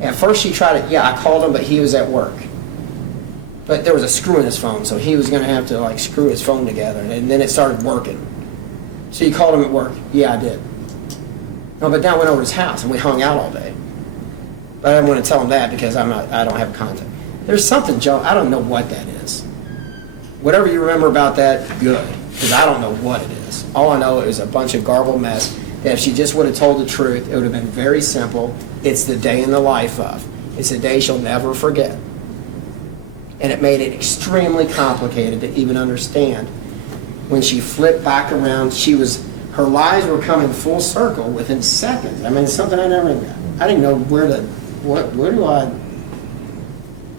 At first she tried to, I called him, but he was at work. But there was a screw in his phone, so he was going to have to like screw his phone together, and then it started working. So you called him at work? Yeah, I did. No, but then I went over to his house and we hung out all day. But I didn't want to tell him that because I don't have contact. There's something, Joe, I don't know what that is. Whatever you remember about that, good, because I don't know what it is. All I know is a bunch of garbled mess that if she just would have told the truth, it would have been very simple. It's the day in the life of. It's a day she'll never forget. And it made it extremely complicated to even understand. When she flipped back around, her lies were coming full circle within seconds. I mean, it's something I didn't know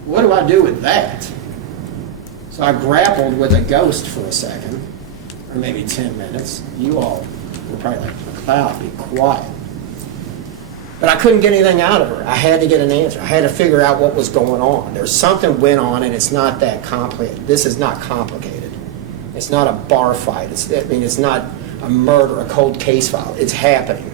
what do I do with that? So I grappled with a ghost for a second, or maybe 10 minutes. You all were probably like, McLeod, be quiet. But I couldn't get anything out of her. I had to get an answer. I had to figure out what was going on. There's something went on, and it's not that complicated. This is not complicated. It's not a bar fight. It's not a murder, a cold case file. It's happening.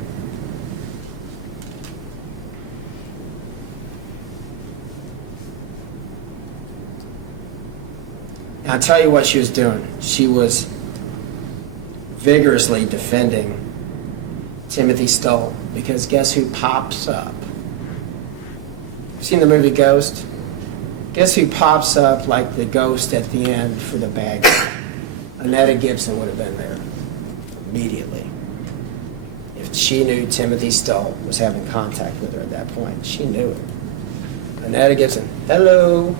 And I'll tell you what she was doing. She was vigorously defending Timothy Stoll, because guess who pops up? Seen the movie Ghost? Guess who pops up like the ghost at the end for the bag? Annetta Gibson would have been there immediately. If she knew Timothy Stoll was having contact with her at that point, she knew it. Annetta Gibson, hello.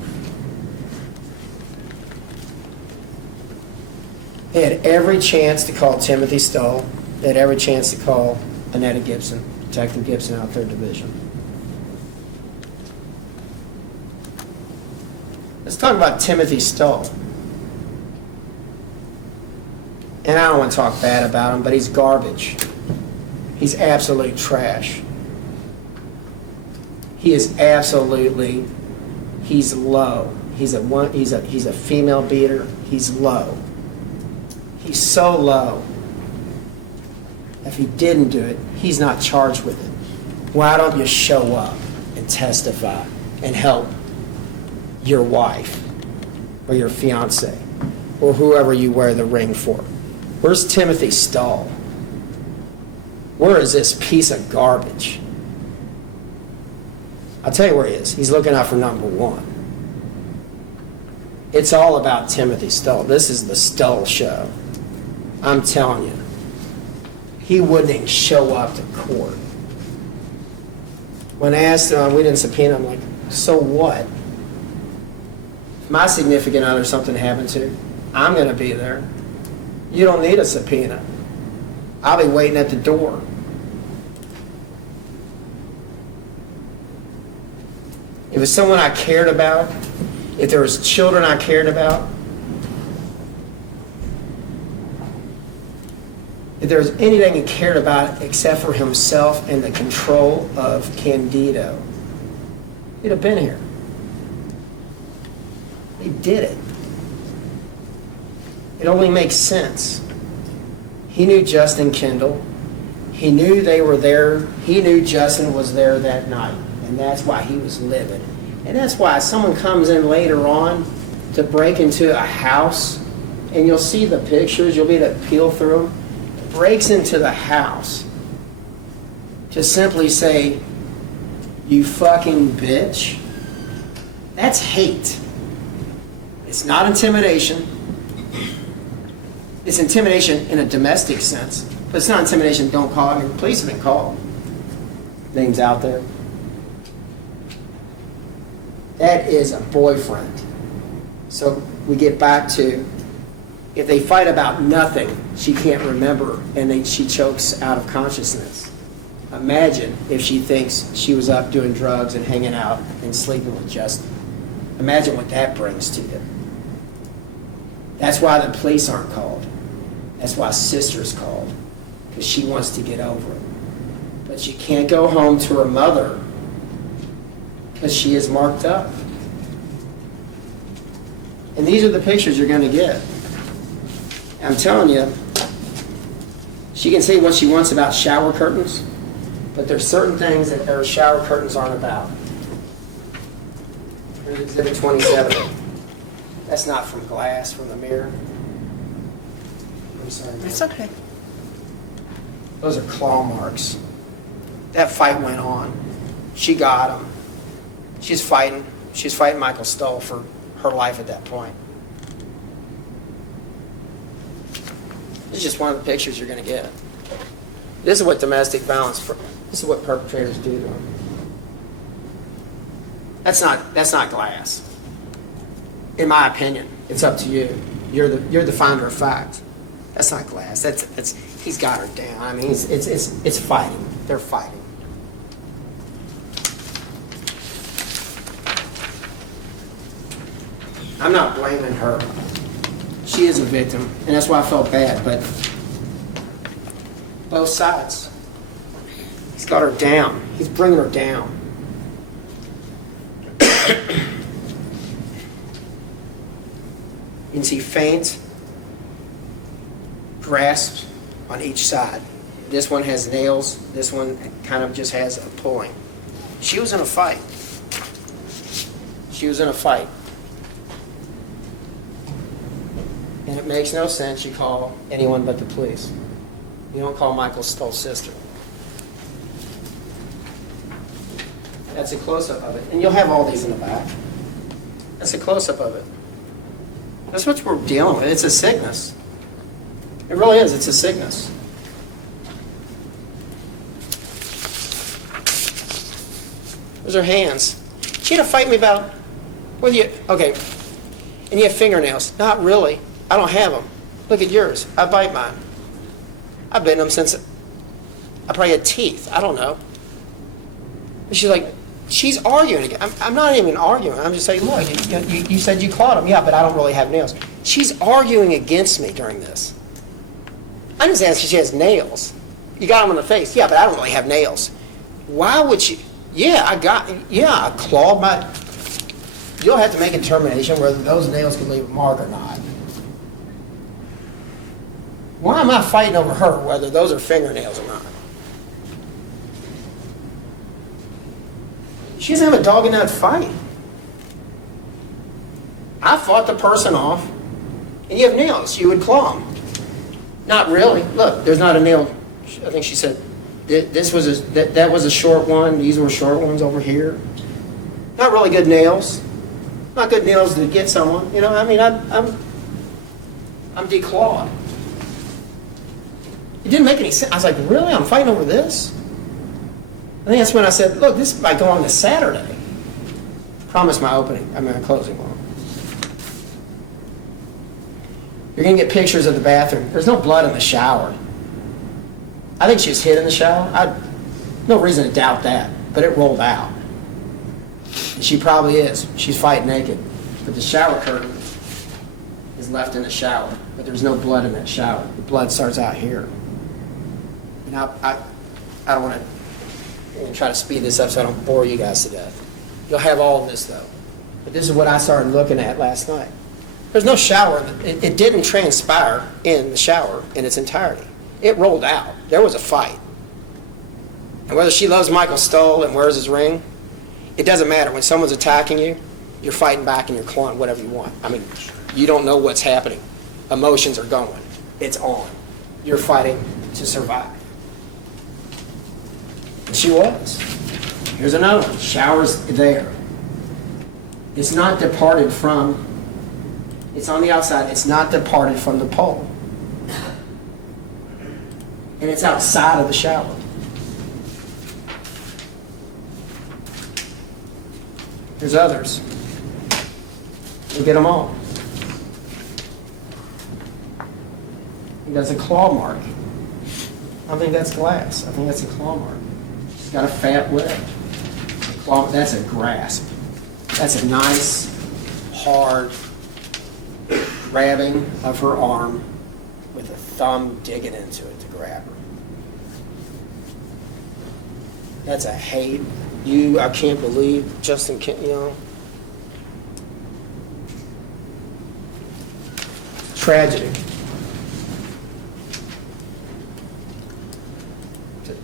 They had every chance to call Timothy Stoll. They had every chance to call Annetta Gibson, Detective Gibson out 3rd Division. Let's talk about Timothy Stoll. And I don't want to talk bad about him, but he's garbage. He's absolute trash. He is absolutely, he's low. He's a female beater. He's low. He's so low. If he didn't do it, he's not charged with it. Why don't you show up and testify and help your wife or your fiance or whoever you wear the ring for? Where's Timothy Stoll? Where is this piece of garbage? I'll tell you where he is. He's looking out for number 1. It's all about Timothy Stoll. This is the Stoll show. I'm telling you. He wouldn't even show up to court. When I asked him, we didn't subpoena him, I'm like, so what? If my significant other something happened to, I'm going to be there. You don't need a subpoena. I'll be waiting at the door. If it was someone I cared about, if there was children I cared about, if there was anything he cared about except for himself and the control of Candida, he'd have been here. He did it. It only makes sense. He knew Justin Kendall. He knew they were there. He knew Justin was there that night. And that's why he was livid. And that's why someone comes in later on to break into a house, and you'll see the pictures, you'll be able to peel through them, breaks into the house to simply say, you fucking bitch. That's hate. It's not intimidation. It's intimidation in a domestic sense, but it's not intimidation. Don't call. I mean, the police have been called. Names out there. That is a boyfriend. So we get back to, if they fight about nothing, she can't remember, and she chokes out of consciousness. Imagine if she thinks she was up doing drugs and hanging out and sleeping with Justin. Imagine what that brings to you. That's why the police aren't called. That's why sister's called, because she wants to get over it. But she can't go home to her mother because she is marked up. And these are the pictures you're going to get. I'm telling you, she can say what she wants about shower curtains, but there's certain things that those shower curtains aren't about. Here's Exhibit 27. That's not from glass, from the mirror. I'm sorry. It's okay. Those are claw marks. That fight went on. She got him. She's fighting. She's fighting Michael Stoll for her life at that point. This is just one of the pictures you're going to get. This is what domestic violence, this is what perpetrators do to them. That's not glass. In my opinion, it's up to you. You're the finder of fact. That's not glass. That's he's got her down. I mean, it's fighting. They're fighting. I'm not blaming her. She is a victim, and that's why I felt bad, but both sides. He's got her down. He's bringing her down. You can see faint grasps on each side. This one has nails. This one kind of just has a pulling. She was in a fight. She was in a fight. And it makes no sense you call anyone but the police. You don't call Michael Stoll's sister. That's a close-up of it. And you'll have all these in the back. That's a close-up of it. That's what we're dealing with. It's a sickness. It really is. It's a sickness. Those are hands. She had to fight me about, whether you, okay, and you have fingernails. Not really. I don't have them. Look at yours. I bite mine. I've bitten them since I probably had teeth. I don't know. And she's like, she's arguing. I'm not even arguing. I'm just saying, look, you said you clawed them. Yeah, but I don't really have nails. She's arguing against me during this. I just asked if she has nails. You got them in the face. Yeah, but I don't really have nails. Why would she? I clawed my. You'll have to make a determination whether those nails can leave a mark or not. Why am I fighting over her, whether those are fingernails or not? She doesn't have a dog in that fight. I fought the person off, and you have nails. You would claw them. Not really. Look, there's not a nail. I think she said that was a short one. These were short ones over here. Not really good nails. Not good nails to get someone. You know, I mean, I'm declawed. It didn't make any sense. I was like, really? I'm fighting over this? I think that's when I said, look, this might go on to Saturday. Promise my closing one. You're going to get pictures of the bathroom. There's no blood in the shower. I think she was hid in the shower. No reason to doubt that, but it rolled out. And she probably is. She's fighting naked. But the shower curtain is left in the shower, but there's no blood in that shower. The blood starts out here. And I don't want to try to speed this up so I don't bore you guys to death. You'll have all of this, though. But this is what I started looking at last night. There's no shower. It didn't transpire in the shower in its entirety. It rolled out. There was a fight. And whether she loves Michael Stoll and wears his ring, it doesn't matter. When someone's attacking you, you're fighting back and you're clawing whatever you want. I mean, you don't know what's happening. Emotions are going. It's on. You're fighting to survive. And she was. Here's another one. Shower's there. It's not departed from, it's on the outside. It's not departed from the pole. And it's outside of the shower. There's others. Look at them all. And that's a claw mark. I don't think that's glass. I think that's a claw mark. She's got a fat lip. Claw, that's a grasp. That's a nice, hard grabbing of her arm with a thumb digging into it to grab her. That's a hate. I can't believe Justin Kendall, Tragedy.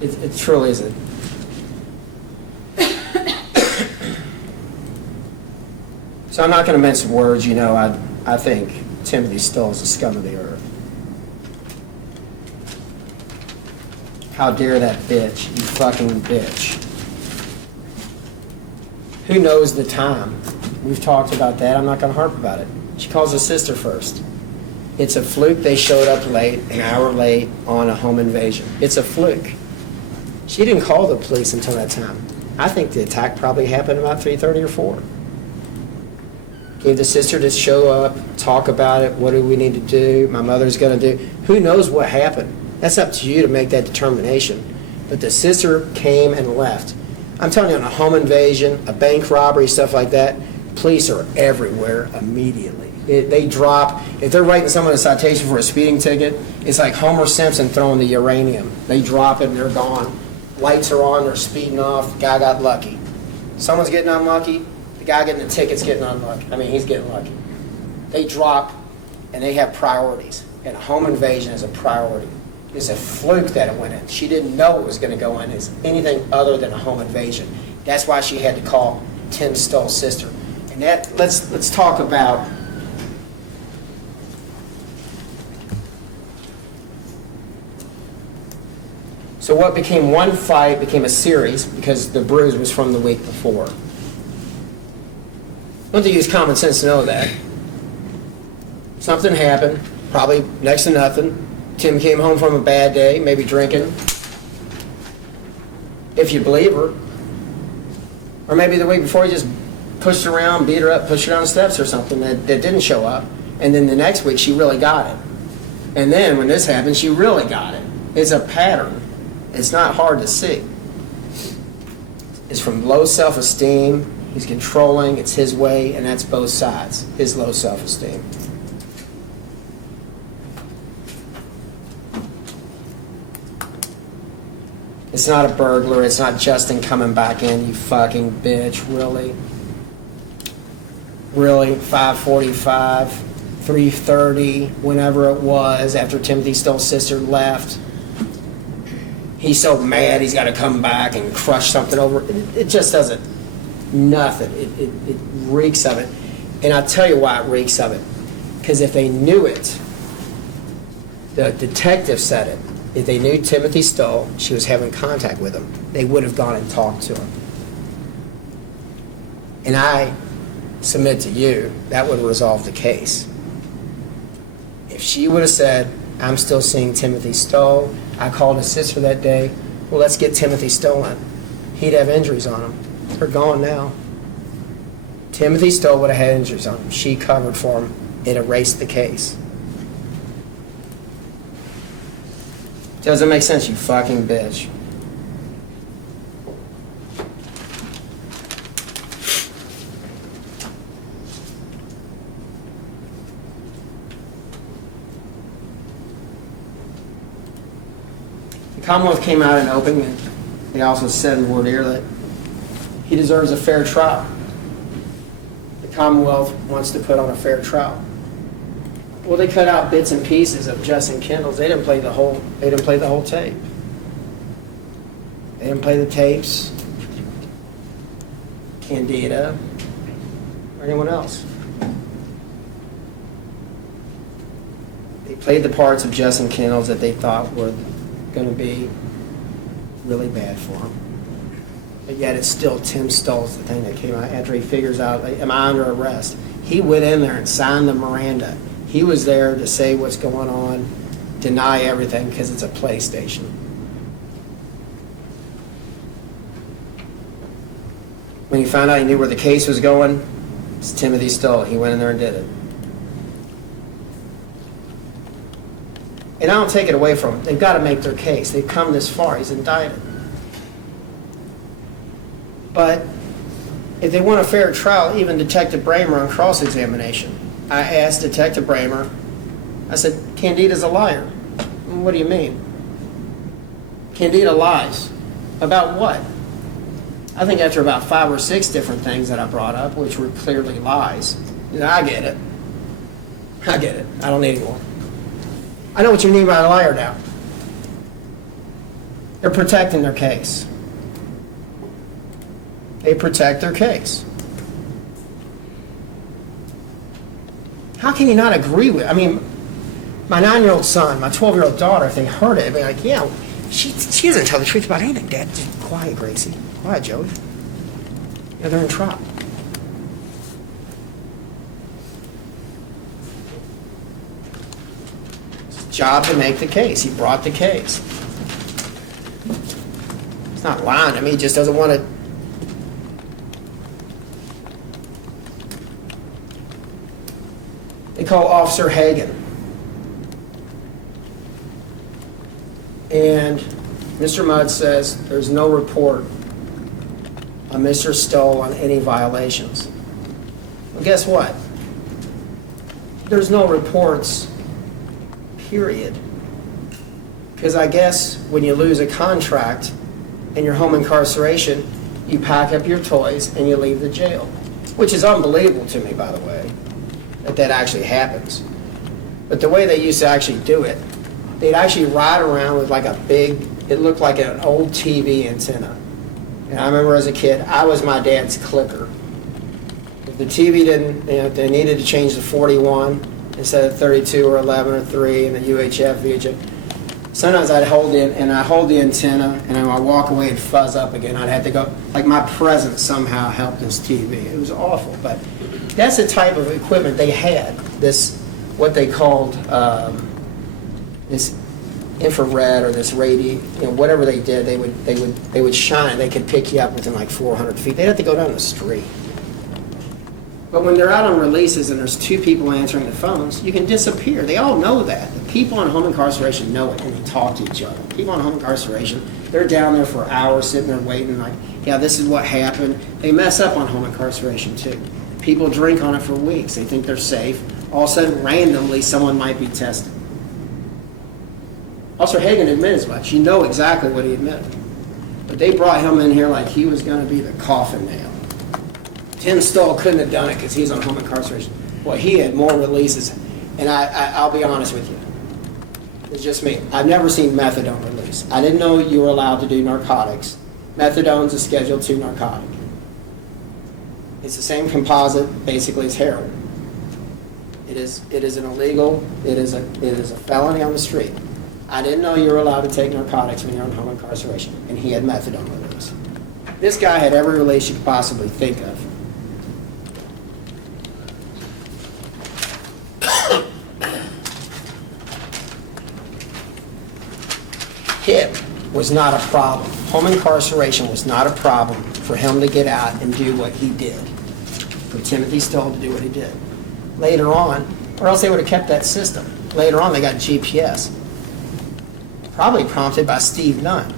It truly isn't. So I'm not going to mince words. I think Timothy Stoll is the scum of the earth. How dare that bitch, you fucking bitch. Who knows the time? We've talked about that. I'm not going to harp about it. She calls her sister first. It's a fluke they showed up late, an hour late, on a home invasion. It's a fluke. She didn't call the police until that time. I think the attack probably happened about 3:30 or 4. Gave the sister to show up, talk about it, what do we need to do, my mother's going to do. Who knows what happened? That's up to you to make that determination. But the sister came and left. I'm telling you, on a home invasion, a bank robbery, stuff like that, police are everywhere immediately. They drop. If they're writing someone a citation for a speeding ticket, it's like Homer Simpson throwing the uranium. They drop it and they're gone. Lights are on, they're speeding off. The guy got lucky. Someone's getting unlucky. The guy getting the ticket's getting unlucky. He's getting lucky. They drop and they have priorities. And a home invasion is a priority. It's a fluke that it went in. She didn't know it was going to go in as anything other than a home invasion. That's why she had to call Tim Stoll's sister. And that let's talk about so what became one fight became a series because the bruise was from the week before. I don't think you use common sense to know that. Something happened, probably next to nothing. Tim came home from a bad day, maybe drinking, if you believe her. Or maybe the week before he just pushed her around, beat her up, pushed her down the steps or something that didn't show up. And then the next week she really got it. And then when this happened, she really got it. It's a pattern. It's not hard to see. It's from low self-esteem. He's controlling. It's his way, and that's both sides. His low self-esteem. It's not a burglar. It's not Justin coming back in, you fucking bitch. Really? Really? 5:45, 3:30, whenever it was, after Timothy Stoll's sister left. He's so mad he's got to come back and crush something over. It just doesn't. Nothing. It reeks of it. And I'll tell you why it reeks of it. Because if they knew it, the detective said it. If they knew Timothy Stoll, she was having contact with him, they would have gone and talked to him. And I submit to you, that would have resolved the case. If she would have said, I'm still seeing Timothy Stoll, I called his sister that day, well, let's get Timothy Stoll in. He'd have injuries on him. They're gone now. Timothy Stoll would have had injuries on him. She covered for him. It erased the case. Doesn't make sense, you fucking bitch. The Commonwealth came out in open, and they also said in voir dire that he deserves a fair trial. The Commonwealth wants to put on a fair trial. Well, they cut out bits and pieces of Justin Kendall's. They didn't play the whole. They didn't play the whole tape. They didn't play the tapes. Candida, or anyone else. They played the parts of Justin Kendall's that they thought were going to be really bad for him. But yet, it's still Tim Stoll's the thing that came out after he figures out, am I under arrest? He went in there and signed the Miranda. He was there to say what's going on, deny everything because it's a PlayStation. When he found out he knew where the case was going, it's Timothy Stoll. He went in there and did it. And I don't take it away from them. They've got to make their case. They've come this far. He's indicted. But if they want a fair trial, even Detective Bramer on cross-examination, I asked Detective Bramer, I said, Candida's a liar. What do you mean? Candida lies. About what? I think after about 5 or 6 different things that I brought up, which were clearly lies. I get it. I get it. I don't need any more. I know what you mean by a liar now. They're protecting their case. They protect their case. How can you not agree with? I mean, my 9-year-old son, my 12-year-old daughter, if they heard it, they'd be like, yeah, she doesn't tell the truth about anything, Dad. Just quiet, Gracie. Quiet, Joey. Yeah, they're in trouble. It's his job to make the case. He brought the case. He's not lying to me. He just doesn't want to. They call Officer Hagan. And Mr. Mudd says there's no report on Mr. Stoll on any violations. Well, guess what? There's no reports, period. Because I guess when you lose a contract and you're home incarceration, you pack up your toys and you leave the jail. Which is unbelievable to me, by the way, that actually happens. But the way they used to actually do it, they'd actually ride around with like a big, it looked like an old TV antenna. And I remember as a kid, I was my dad's clicker. If the TV didn't, if they needed to change to 41 instead of 32 or 11 or 3 and the UHF, VHF, sometimes I'd hold in and I hold the antenna and then I walk away and fuzz up again. I'd have to go, like my presence somehow helped this TV. It was awful, but that's the type of equipment they had. This, what they called this infrared or this radio, whatever they did, they would shine. They could pick you up within like 400 feet. They'd have to go down the street. But when they're out on releases and there's 2 people answering the phones, you can disappear. They all know that. The people on home incarceration know it, and they talk to each other. People on home incarceration, they're down there for hours sitting there waiting like, yeah, this is what happened. They mess up on home incarceration too. People drink on it for weeks. They think they're safe. All of a sudden, randomly, someone might be tested. Officer Hagan admitted as much. You know exactly what he admitted. But they brought him in here like he was going to be the coffin nail. Tim Stoll couldn't have done it because he's on home incarceration. Well, he had more releases. And I'll be honest with you. It's just me. I've never seen methadone release. I didn't know you were allowed to do narcotics. Methadone's a Schedule II narcotic. It's the same composite, basically, as heroin. It is an illegal, it is a felony on the street. I didn't know you were allowed to take narcotics when you're on home incarceration, and he had methadone release. This guy had every release you could possibly think of. HIP was not a problem. Home incarceration was not a problem for him to get out and do what he did. For Timothy Stoll to do what he did. Later on, or else they would have kept that system. Later on, they got GPS. Probably prompted by Steve Nunn.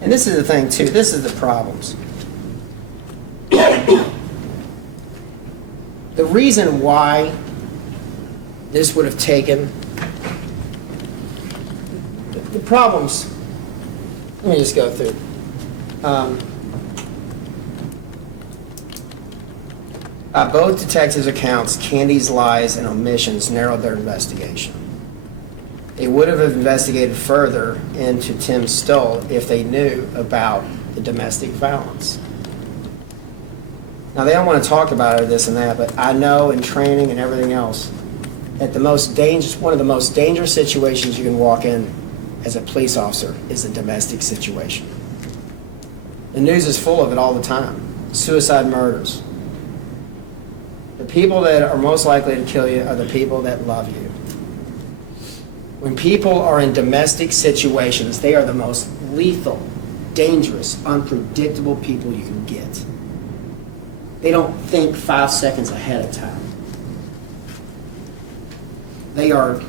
And this is the thing, too. This is the problems. The reason why this would have taken the problems, let me just go through. By both detectives' accounts, Candy's lies and omissions narrowed their investigation. They would have investigated further into Tim Stoll if they knew about the domestic violence. Now, they don't want to talk about it or this and that, but I know in training and everything else that one of the most dangerous situations you can walk in as a police officer is a domestic situation. The news is full of it all the time. Suicide murders. The people that are most likely to kill you are the people that love you. When people are in domestic situations, they are the most lethal, dangerous, unpredictable people you can get. They don't think 5 seconds ahead of time. They are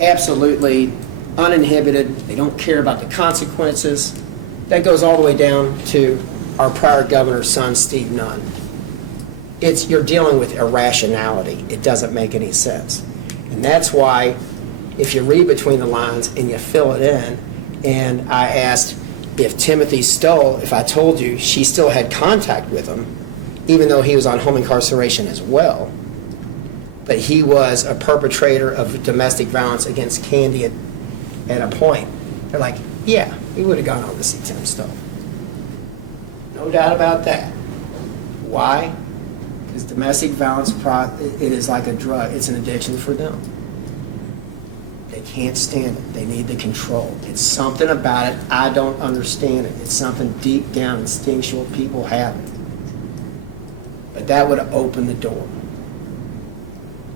absolutely uninhibited. They don't care about the consequences. That goes all the way down to our prior governor's son, Steve Nunn. You're dealing with irrationality. It doesn't make any sense. And that's why, if you read between the lines and you fill it in, and I asked if Timothy Stoll, if I told you she still had contact with him, even though he was on home incarceration as well, but he was a perpetrator of domestic violence against Candy at a point. They're like, yeah, we would have gone over to see Tim Stoll. No doubt about that. Why? Because domestic violence, it is like a drug. It's an addiction for them. They can't stand it. They need the control. It's something about it. I don't understand it. It's something deep down instinctual. People have it. But that would open the door.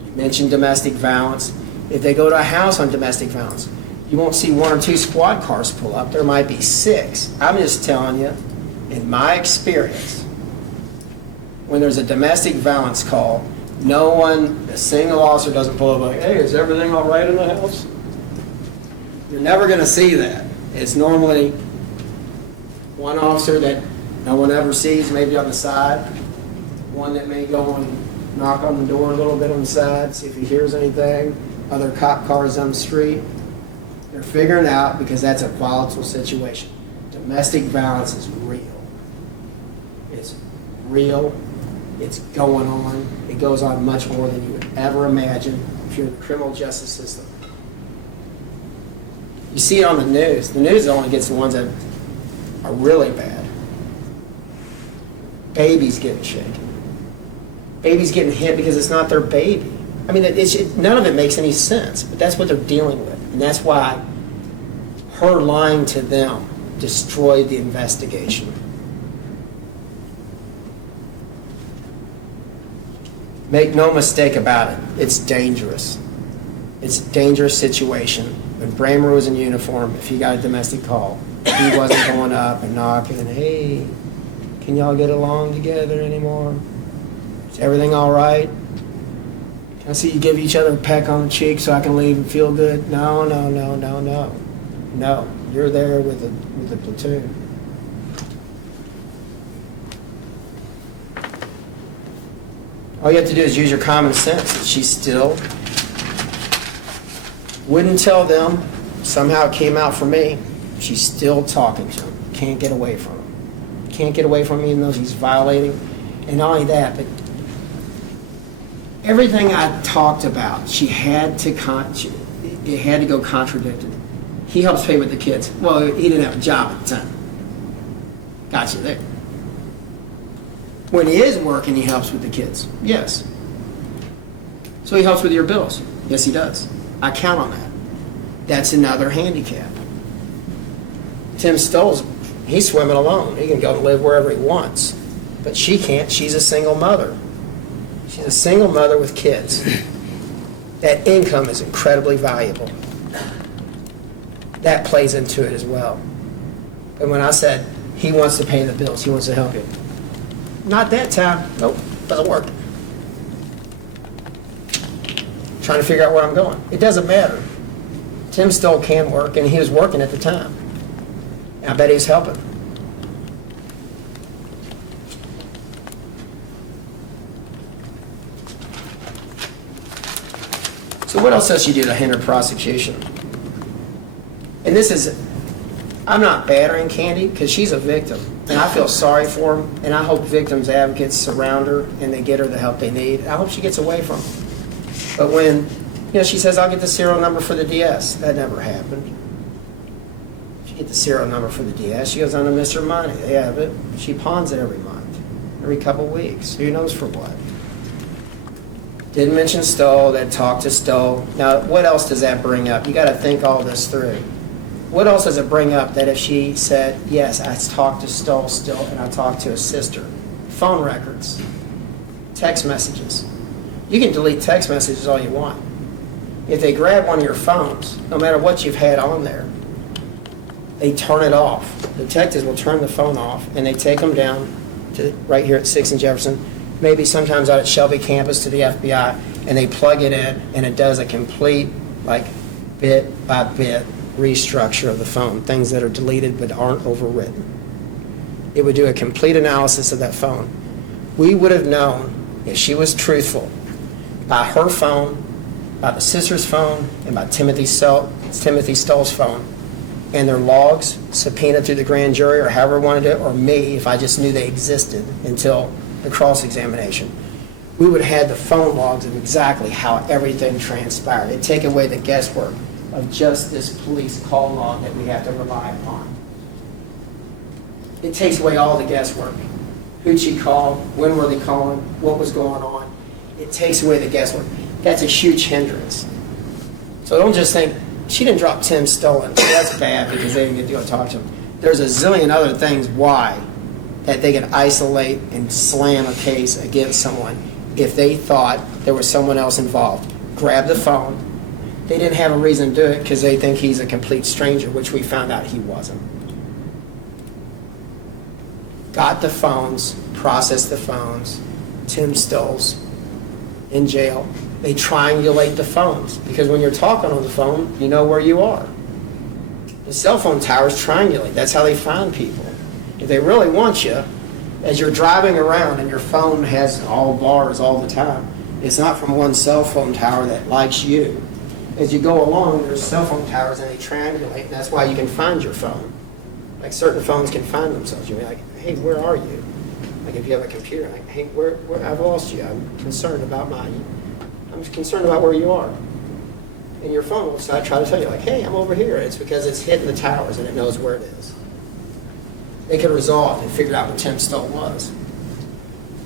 You mentioned domestic violence. If they go to a house on domestic violence, you won't see 1 or 2 squad cars pull up. There might be 6. I'm just telling you, in my experience, when there's a domestic violence call, no one, a single officer doesn't pull up like, hey, is everything all right in the house? You're never going to see that. It's normally one officer that no one ever sees, maybe on the side, one that may go and knock on the door a little bit on the side, see if he hears anything, other cop cars on the street. They're figuring out, because that's a volatile situation. Domestic violence is real. It's real. It's going on. It goes on much more than you would ever imagine if you're in the criminal justice system. You see it on the news. The news only gets the ones that are really bad. Babies getting shaken. Babies getting hit because it's not their baby. I mean, none of it makes any sense, but that's what they're dealing with. And that's why her lying to them destroyed the investigation. Make no mistake about it, it's dangerous. It's a dangerous situation. When Bramer was in uniform, if he got a domestic call, he wasn't going up and knocking and, hey, can y'all get along together anymore? Is everything all right? Can I see you give each other a peck on the cheek so I can leave and feel good? No. No, you're there with the platoon. All you have to do is use your common sense. She still wouldn't tell them. Somehow it came out for me. She's still talking to him. Can't get away from him. Can't get away from him even though he's violating. And not only that, but everything I talked about, she had to it had to go contradicted. He helps pay with the kids. Well, he didn't have a job at the time. Got you there. When he is working, he helps with the kids. Yes. So he helps with your bills. Yes, he does. I count on that. That's another handicap. Tim Stoll's, he's swimming alone. He can go and live wherever he wants. But she can't. She's a single mother. She's a single mother with kids. That income is incredibly valuable. That plays into it as well. And when I said he wants to pay the bills, he wants to help you. Not that time. Nope, doesn't work. Trying to figure out where I'm going. It doesn't matter. Tim Stoll can work, and he was working at the time. I bet he's helping. So what else does she do to hinder prosecution? And this is, I'm not battering Candy because she's a victim. And I feel sorry for him. And I hope victims advocates surround her and they get her the help they need. I hope she gets away from him. But when, she says, I'll get the serial number for the DS. That never happened. She get the serial number for the DS. She goes on to Mr. Money. They have it. She pawns it every month, every couple weeks. Who knows for what? Didn't mention Stoll. That talked to Stoll. Now, what else does that bring up? You got to think all this through. What else does it bring up that if she said, yes, I talked to Stoll still and I talked to his sister? Phone records, text messages. You can delete text messages all you want. If they grab one of your phones, no matter what you've had on there, they turn it off. Detectives will turn the phone off and they take them down to right here at 6th and Jefferson, maybe sometimes out at Shelby campus to the FBI, and they plug it in and it does a complete, bit by bit restructure of the phone, things that are deleted but aren't overwritten. It would do a complete analysis of that phone. We would have known if she was truthful by her phone by the sister's phone and by Timothy Stoll's phone, and their logs subpoenaed through the grand jury or however I wanted it, or me, if I just knew they existed until the cross-examination, we would have had the phone logs of exactly how everything transpired. It'd take away the guesswork of just this police call log that we have to rely upon. It takes away all the guesswork. Who'd she call? When were they calling? What was going on? It takes away the guesswork. That's a huge hindrance. So don't just think, she didn't drop Tim Stolen. That's bad because they didn't get to go talk to him. There's a zillion other things why that they could isolate and slam a case against someone if they thought there was someone else involved. Grab the phone. They didn't have a reason to do it because they think he's a complete stranger, which we found out he wasn't. Got the phones, processed the phones. Tim Stoll's in jail. They triangulate the phones because when you're talking on the phone, you know where you are. The cell phone towers triangulate. That's how they find people. If they really want you, as you're driving around and your phone has all bars all the time, it's not from one cell phone tower that likes you. As you go along, there's cell phone towers and they triangulate, and that's why you can find your phone. Like certain phones can find themselves. You'll be like, hey, where are you? Like if you have a computer, like, hey, where I've lost you. I'm concerned about where you are. And your phone will try to tell you, like, hey, I'm over here. It's because it's hitting the towers and it knows where it is. They could resolve and figure out where Tim Stoll was.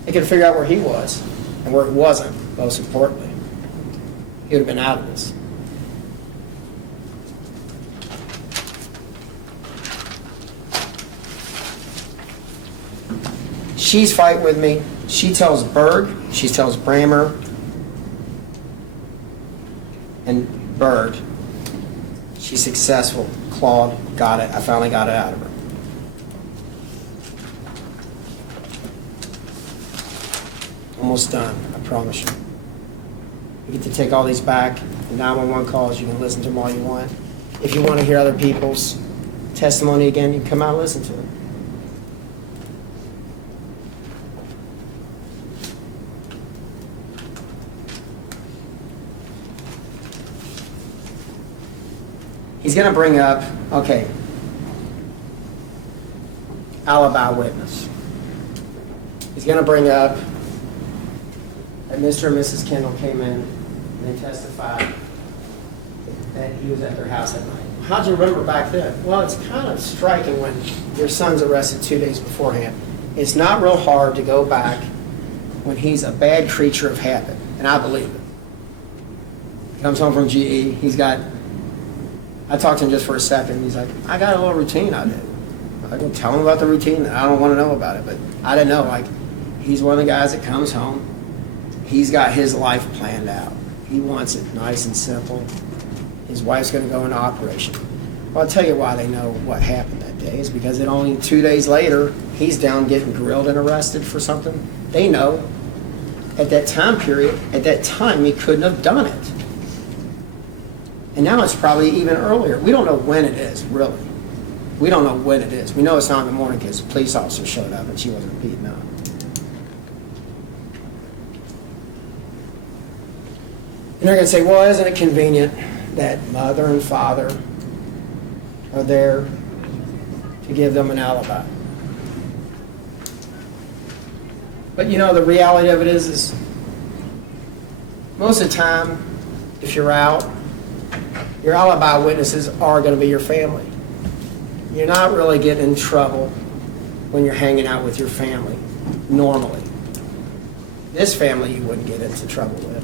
They could figure out where he was and where he wasn't, most importantly. He would have been out of this. She's fighting with me. She tells Berg, she tells Brammer, and Berg. She's successful. Claude got it. I finally got it out of her. Almost done, I promise you. You get to take all these back. The 911 calls, you can listen to them all you want. If you want to hear other people's testimony again, you can come out and listen to it. He's going to bring up, okay, alibi witness. He's going to bring up that Mr. and Mrs. Kendall came in and they testified that he was at their house that night. How'd you remember back then? Well, it's kind of striking when your son's arrested 2 days beforehand. It's not real hard to go back when he's a bad creature of habit, and I believe it. He comes home from GE, I talked to him just for a second. He's like, I got a little routine I did. I can tell him about the routine. I don't want to know about it, but I didn't know. Like, he's one of the guys that comes home. He's got his life planned out. He wants it nice and simple. His wife's going to go into operation. Well, I'll tell you why they know what happened that day is because it only 2 days later, he's down getting grilled and arrested for something. They know at that time period, at that time, he couldn't have done it. And now it's probably even earlier. We don't know when it is, really. We don't know when it is. We know it's not in the morning because the police officer showed up and she wasn't beaten up. And they're going to say, well, isn't it convenient that mother and father are there to give them an alibi? But you know, the reality of it is most of the time, if you're out, your alibi witnesses are going to be your family. You're not really getting in trouble when you're hanging out with your family, normally. This family you wouldn't get into trouble with.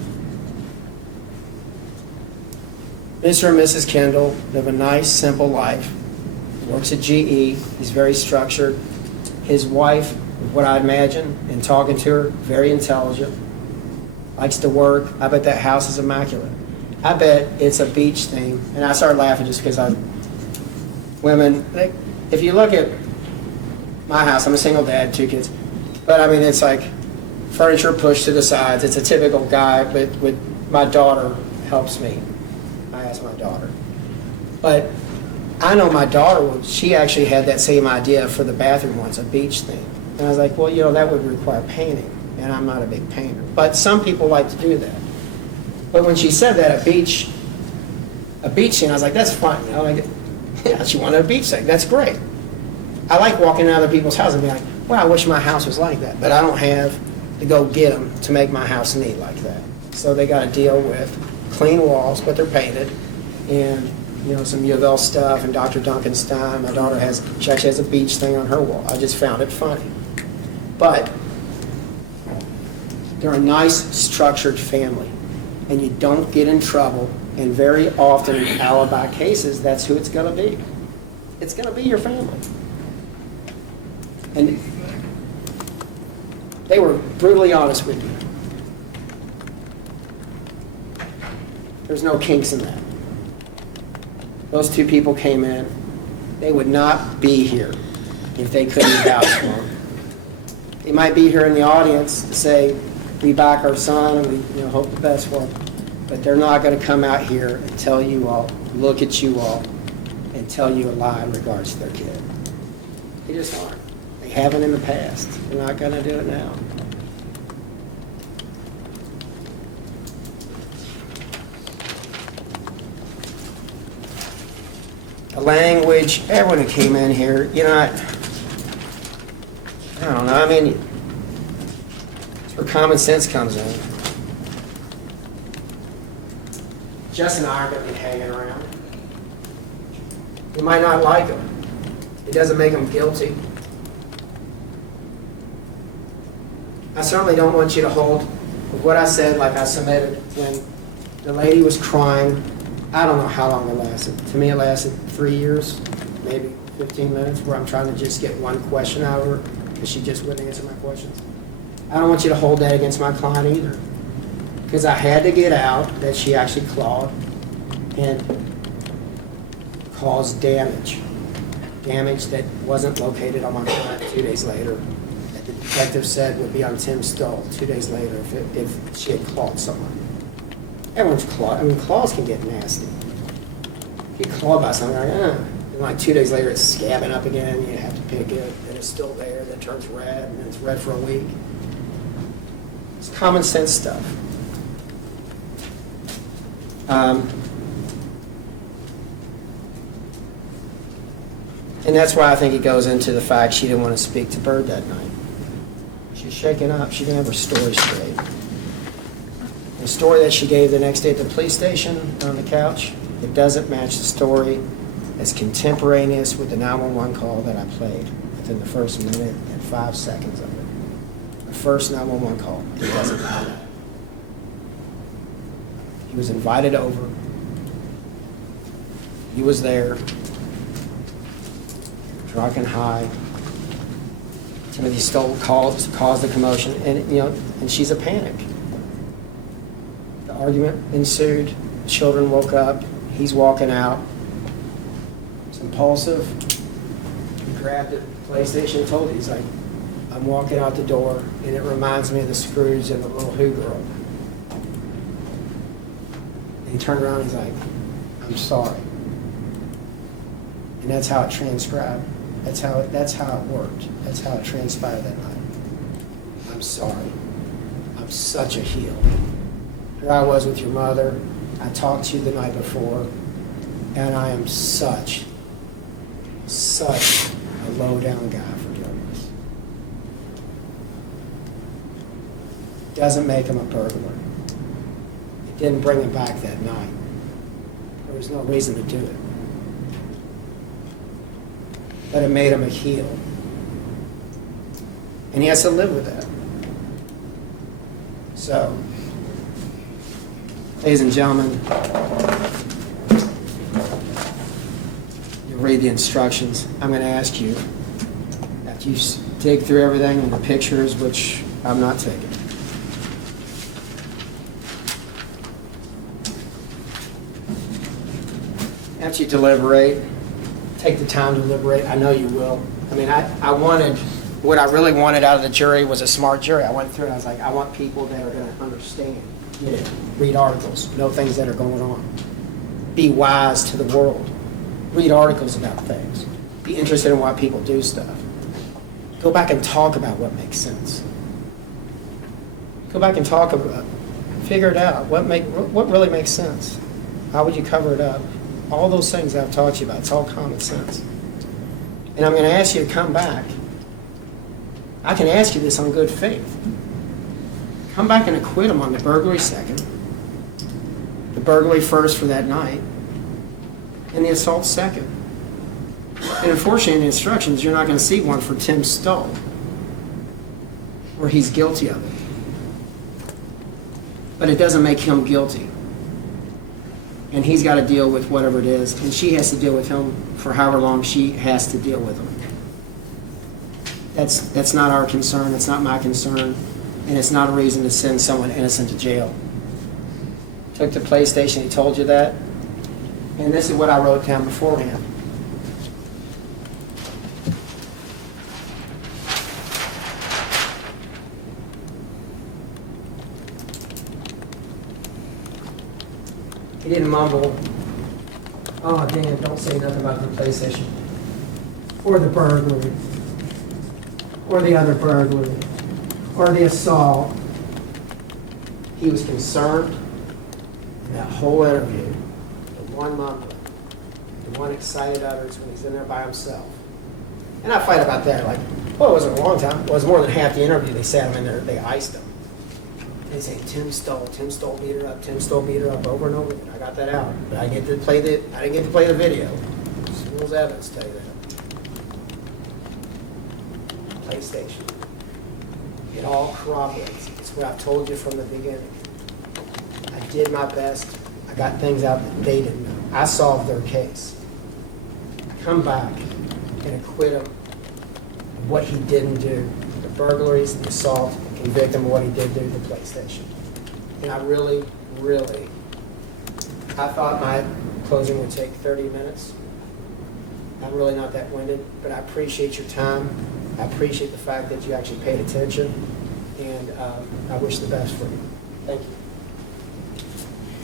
Mr. and Mrs. Kendall live a nice, simple life. Works at GE. He's very structured. His wife, what I imagine, in talking to her, very intelligent. Likes to work. I bet that house is immaculate. I bet it's a beach theme. And I started laughing just because if you look at my house, I'm a single dad, 2 kids. But I mean, it's like furniture pushed to the sides. It's a typical guy, but with my daughter helps me. I asked my daughter. But I know my daughter, she actually had that same idea for the bathroom once, a beach theme. And I was like, well, you know, that would require painting. And I'm not a big painter. But some people like to do that. But when she said that, a beach scene, I was like, that's fine, you know, like, yeah, she wanted a beach scene, that's great. I like walking in other people's houses and being like, well, I wish my house was like that, but I don't have to go get them to make my house neat like that. So they got to deal with clean walls, but they're painted, and you know, some U of L stuff and Dr. Duncan Stein. My daughter she actually has a beach thing on her wall. I just found it funny. But they're a nice, structured family, and you don't get in trouble. And very often in alibi cases, that's who it's going to be. It's going to be your family. And they were brutally honest with you. There's no kinks in that. Those two people came in. They would not be here if they couldn't vouch for them. They might be here in the audience to say, we back our son and we hope the best for him. But they're not going to come out here and tell you all, look at you all, and tell you a lie in regards to their kid. They just aren't. They haven't in the past. They're not going to do it now. The language, everyone who came in here, you know, I don't know, I mean, it's where common sense comes in. Justin and I are going to be hanging around. You might not like him. It doesn't make him guilty. I certainly don't want you to hold what I said like I submitted when the lady was crying. I don't know how long it lasted. To me, it lasted 3 years, maybe 15 minutes, where I'm trying to just get one question out of her because she just wouldn't answer my questions. I don't want you to hold that against my client either, because I had to get out that she actually clawed and caused damage that wasn't located on my client 2 days later, that the detective said would be on Tim Stoll 2 days later if she had clawed someone. Everyone's clawed. I mean, claws can get nasty. You get clawed by something, and like 2 days later it's scabbing up again, you have to pick it, and it's still there, then it turns red, and it's red for a week. It's common sense stuff. And that's why I think it goes into the fact she didn't want to speak to Berg that night. She's shaken up. She didn't have her story straight. The story that she gave the next day at the police station on the couch, it doesn't match the story as contemporaneous with the 911 call that I played within the first minute and 5 seconds of it. The first 911 call, it doesn't matter. He was invited over. He was there, drunk and high. Timothy Stoll caused the commotion, and she's a panic. The argument ensued. Children woke up. He's walking out. It's impulsive. He grabbed the PlayStation and told her, he's like, I'm walking out the door, and it reminds me of the Scrooge and the little Who girl. And he turned around and he's like, I'm sorry. And that's how it transcribed. That's how it worked. That's how it transpired that night. I'm sorry. I'm such a heel. Here I was with your mother. I talked to you the night before, and I am such a low-down guy for doing this. Doesn't make him a burglar. It didn't bring him back that night. There was no reason to do it. But it made him a heel. And he has to live with that. So, ladies and gentlemen, you'll read the instructions. I'm going to ask you, after you dig through everything and the pictures, which I'm not taking, after you deliberate, take the time to deliberate. I know you will. I mean, what I really wanted out of the jury was a smart jury. I went through and I was like, I want people that are going to understand, get it, read articles, know things that are going on, be wise to the world, read articles about things, be interested in why people do stuff. Go back and talk about what makes sense. Go back and talk about, if Figure it out. What really makes sense? How would you cover it up? All those things I've taught you about. It's all common sense. And I'm going to ask you to come back. I can ask you this on good faith. Come back and acquit him on the burglary second, the burglary first for that night, and the assault second. And unfortunately, in the instructions, you're not going to see one for Tim Stoll, where he's guilty of it. But it doesn't make him guilty. And he's got to deal with whatever it is, and she has to deal with him for however long she has to deal with him. That's not our concern, it's not my concern, and it's not a reason to send someone innocent to jail. Took the PlayStation, he told you that, and this is what I wrote down beforehand. He didn't mumble, "Oh, Dan, don't say nothing about the PlayStation," or the burglary, or the other burglary, or the assault. He was concerned in that whole interview, the one mumbling, the one excited utterance when he's in there by himself. And I fight about that, like, well, it wasn't a long time. It was more than half the interview. They sat him in there, they iced him. They say, Tim Stoll beat her up, Tim Stoll beat her up over and over again. I got that out, but I didn't get to play the video. Rules evidence tell you that. PlayStation. It all corroborates. It's what I've told you from the beginning. I did my best. I got things out that they didn't know. I solved their case. Come back and acquit him of what he didn't do. The burglaries, the assault, convict him of what he did do to the PlayStation. And I really, I thought my closing would take 30 minutes. I'm really not that winded, but I appreciate your time. I appreciate the fact that you actually paid attention, and I wish the best for you. Thank you.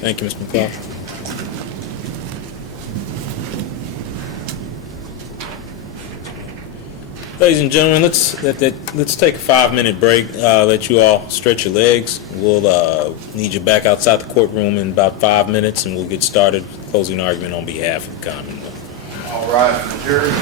Thank you, Mr. McCall. Ladies and gentlemen, let's take a 5-minute break. Let you all stretch your legs. We'll need you back outside the courtroom in about 5 minutes, and we'll get started closing argument on behalf of the Commonwealth. All rise for the jury.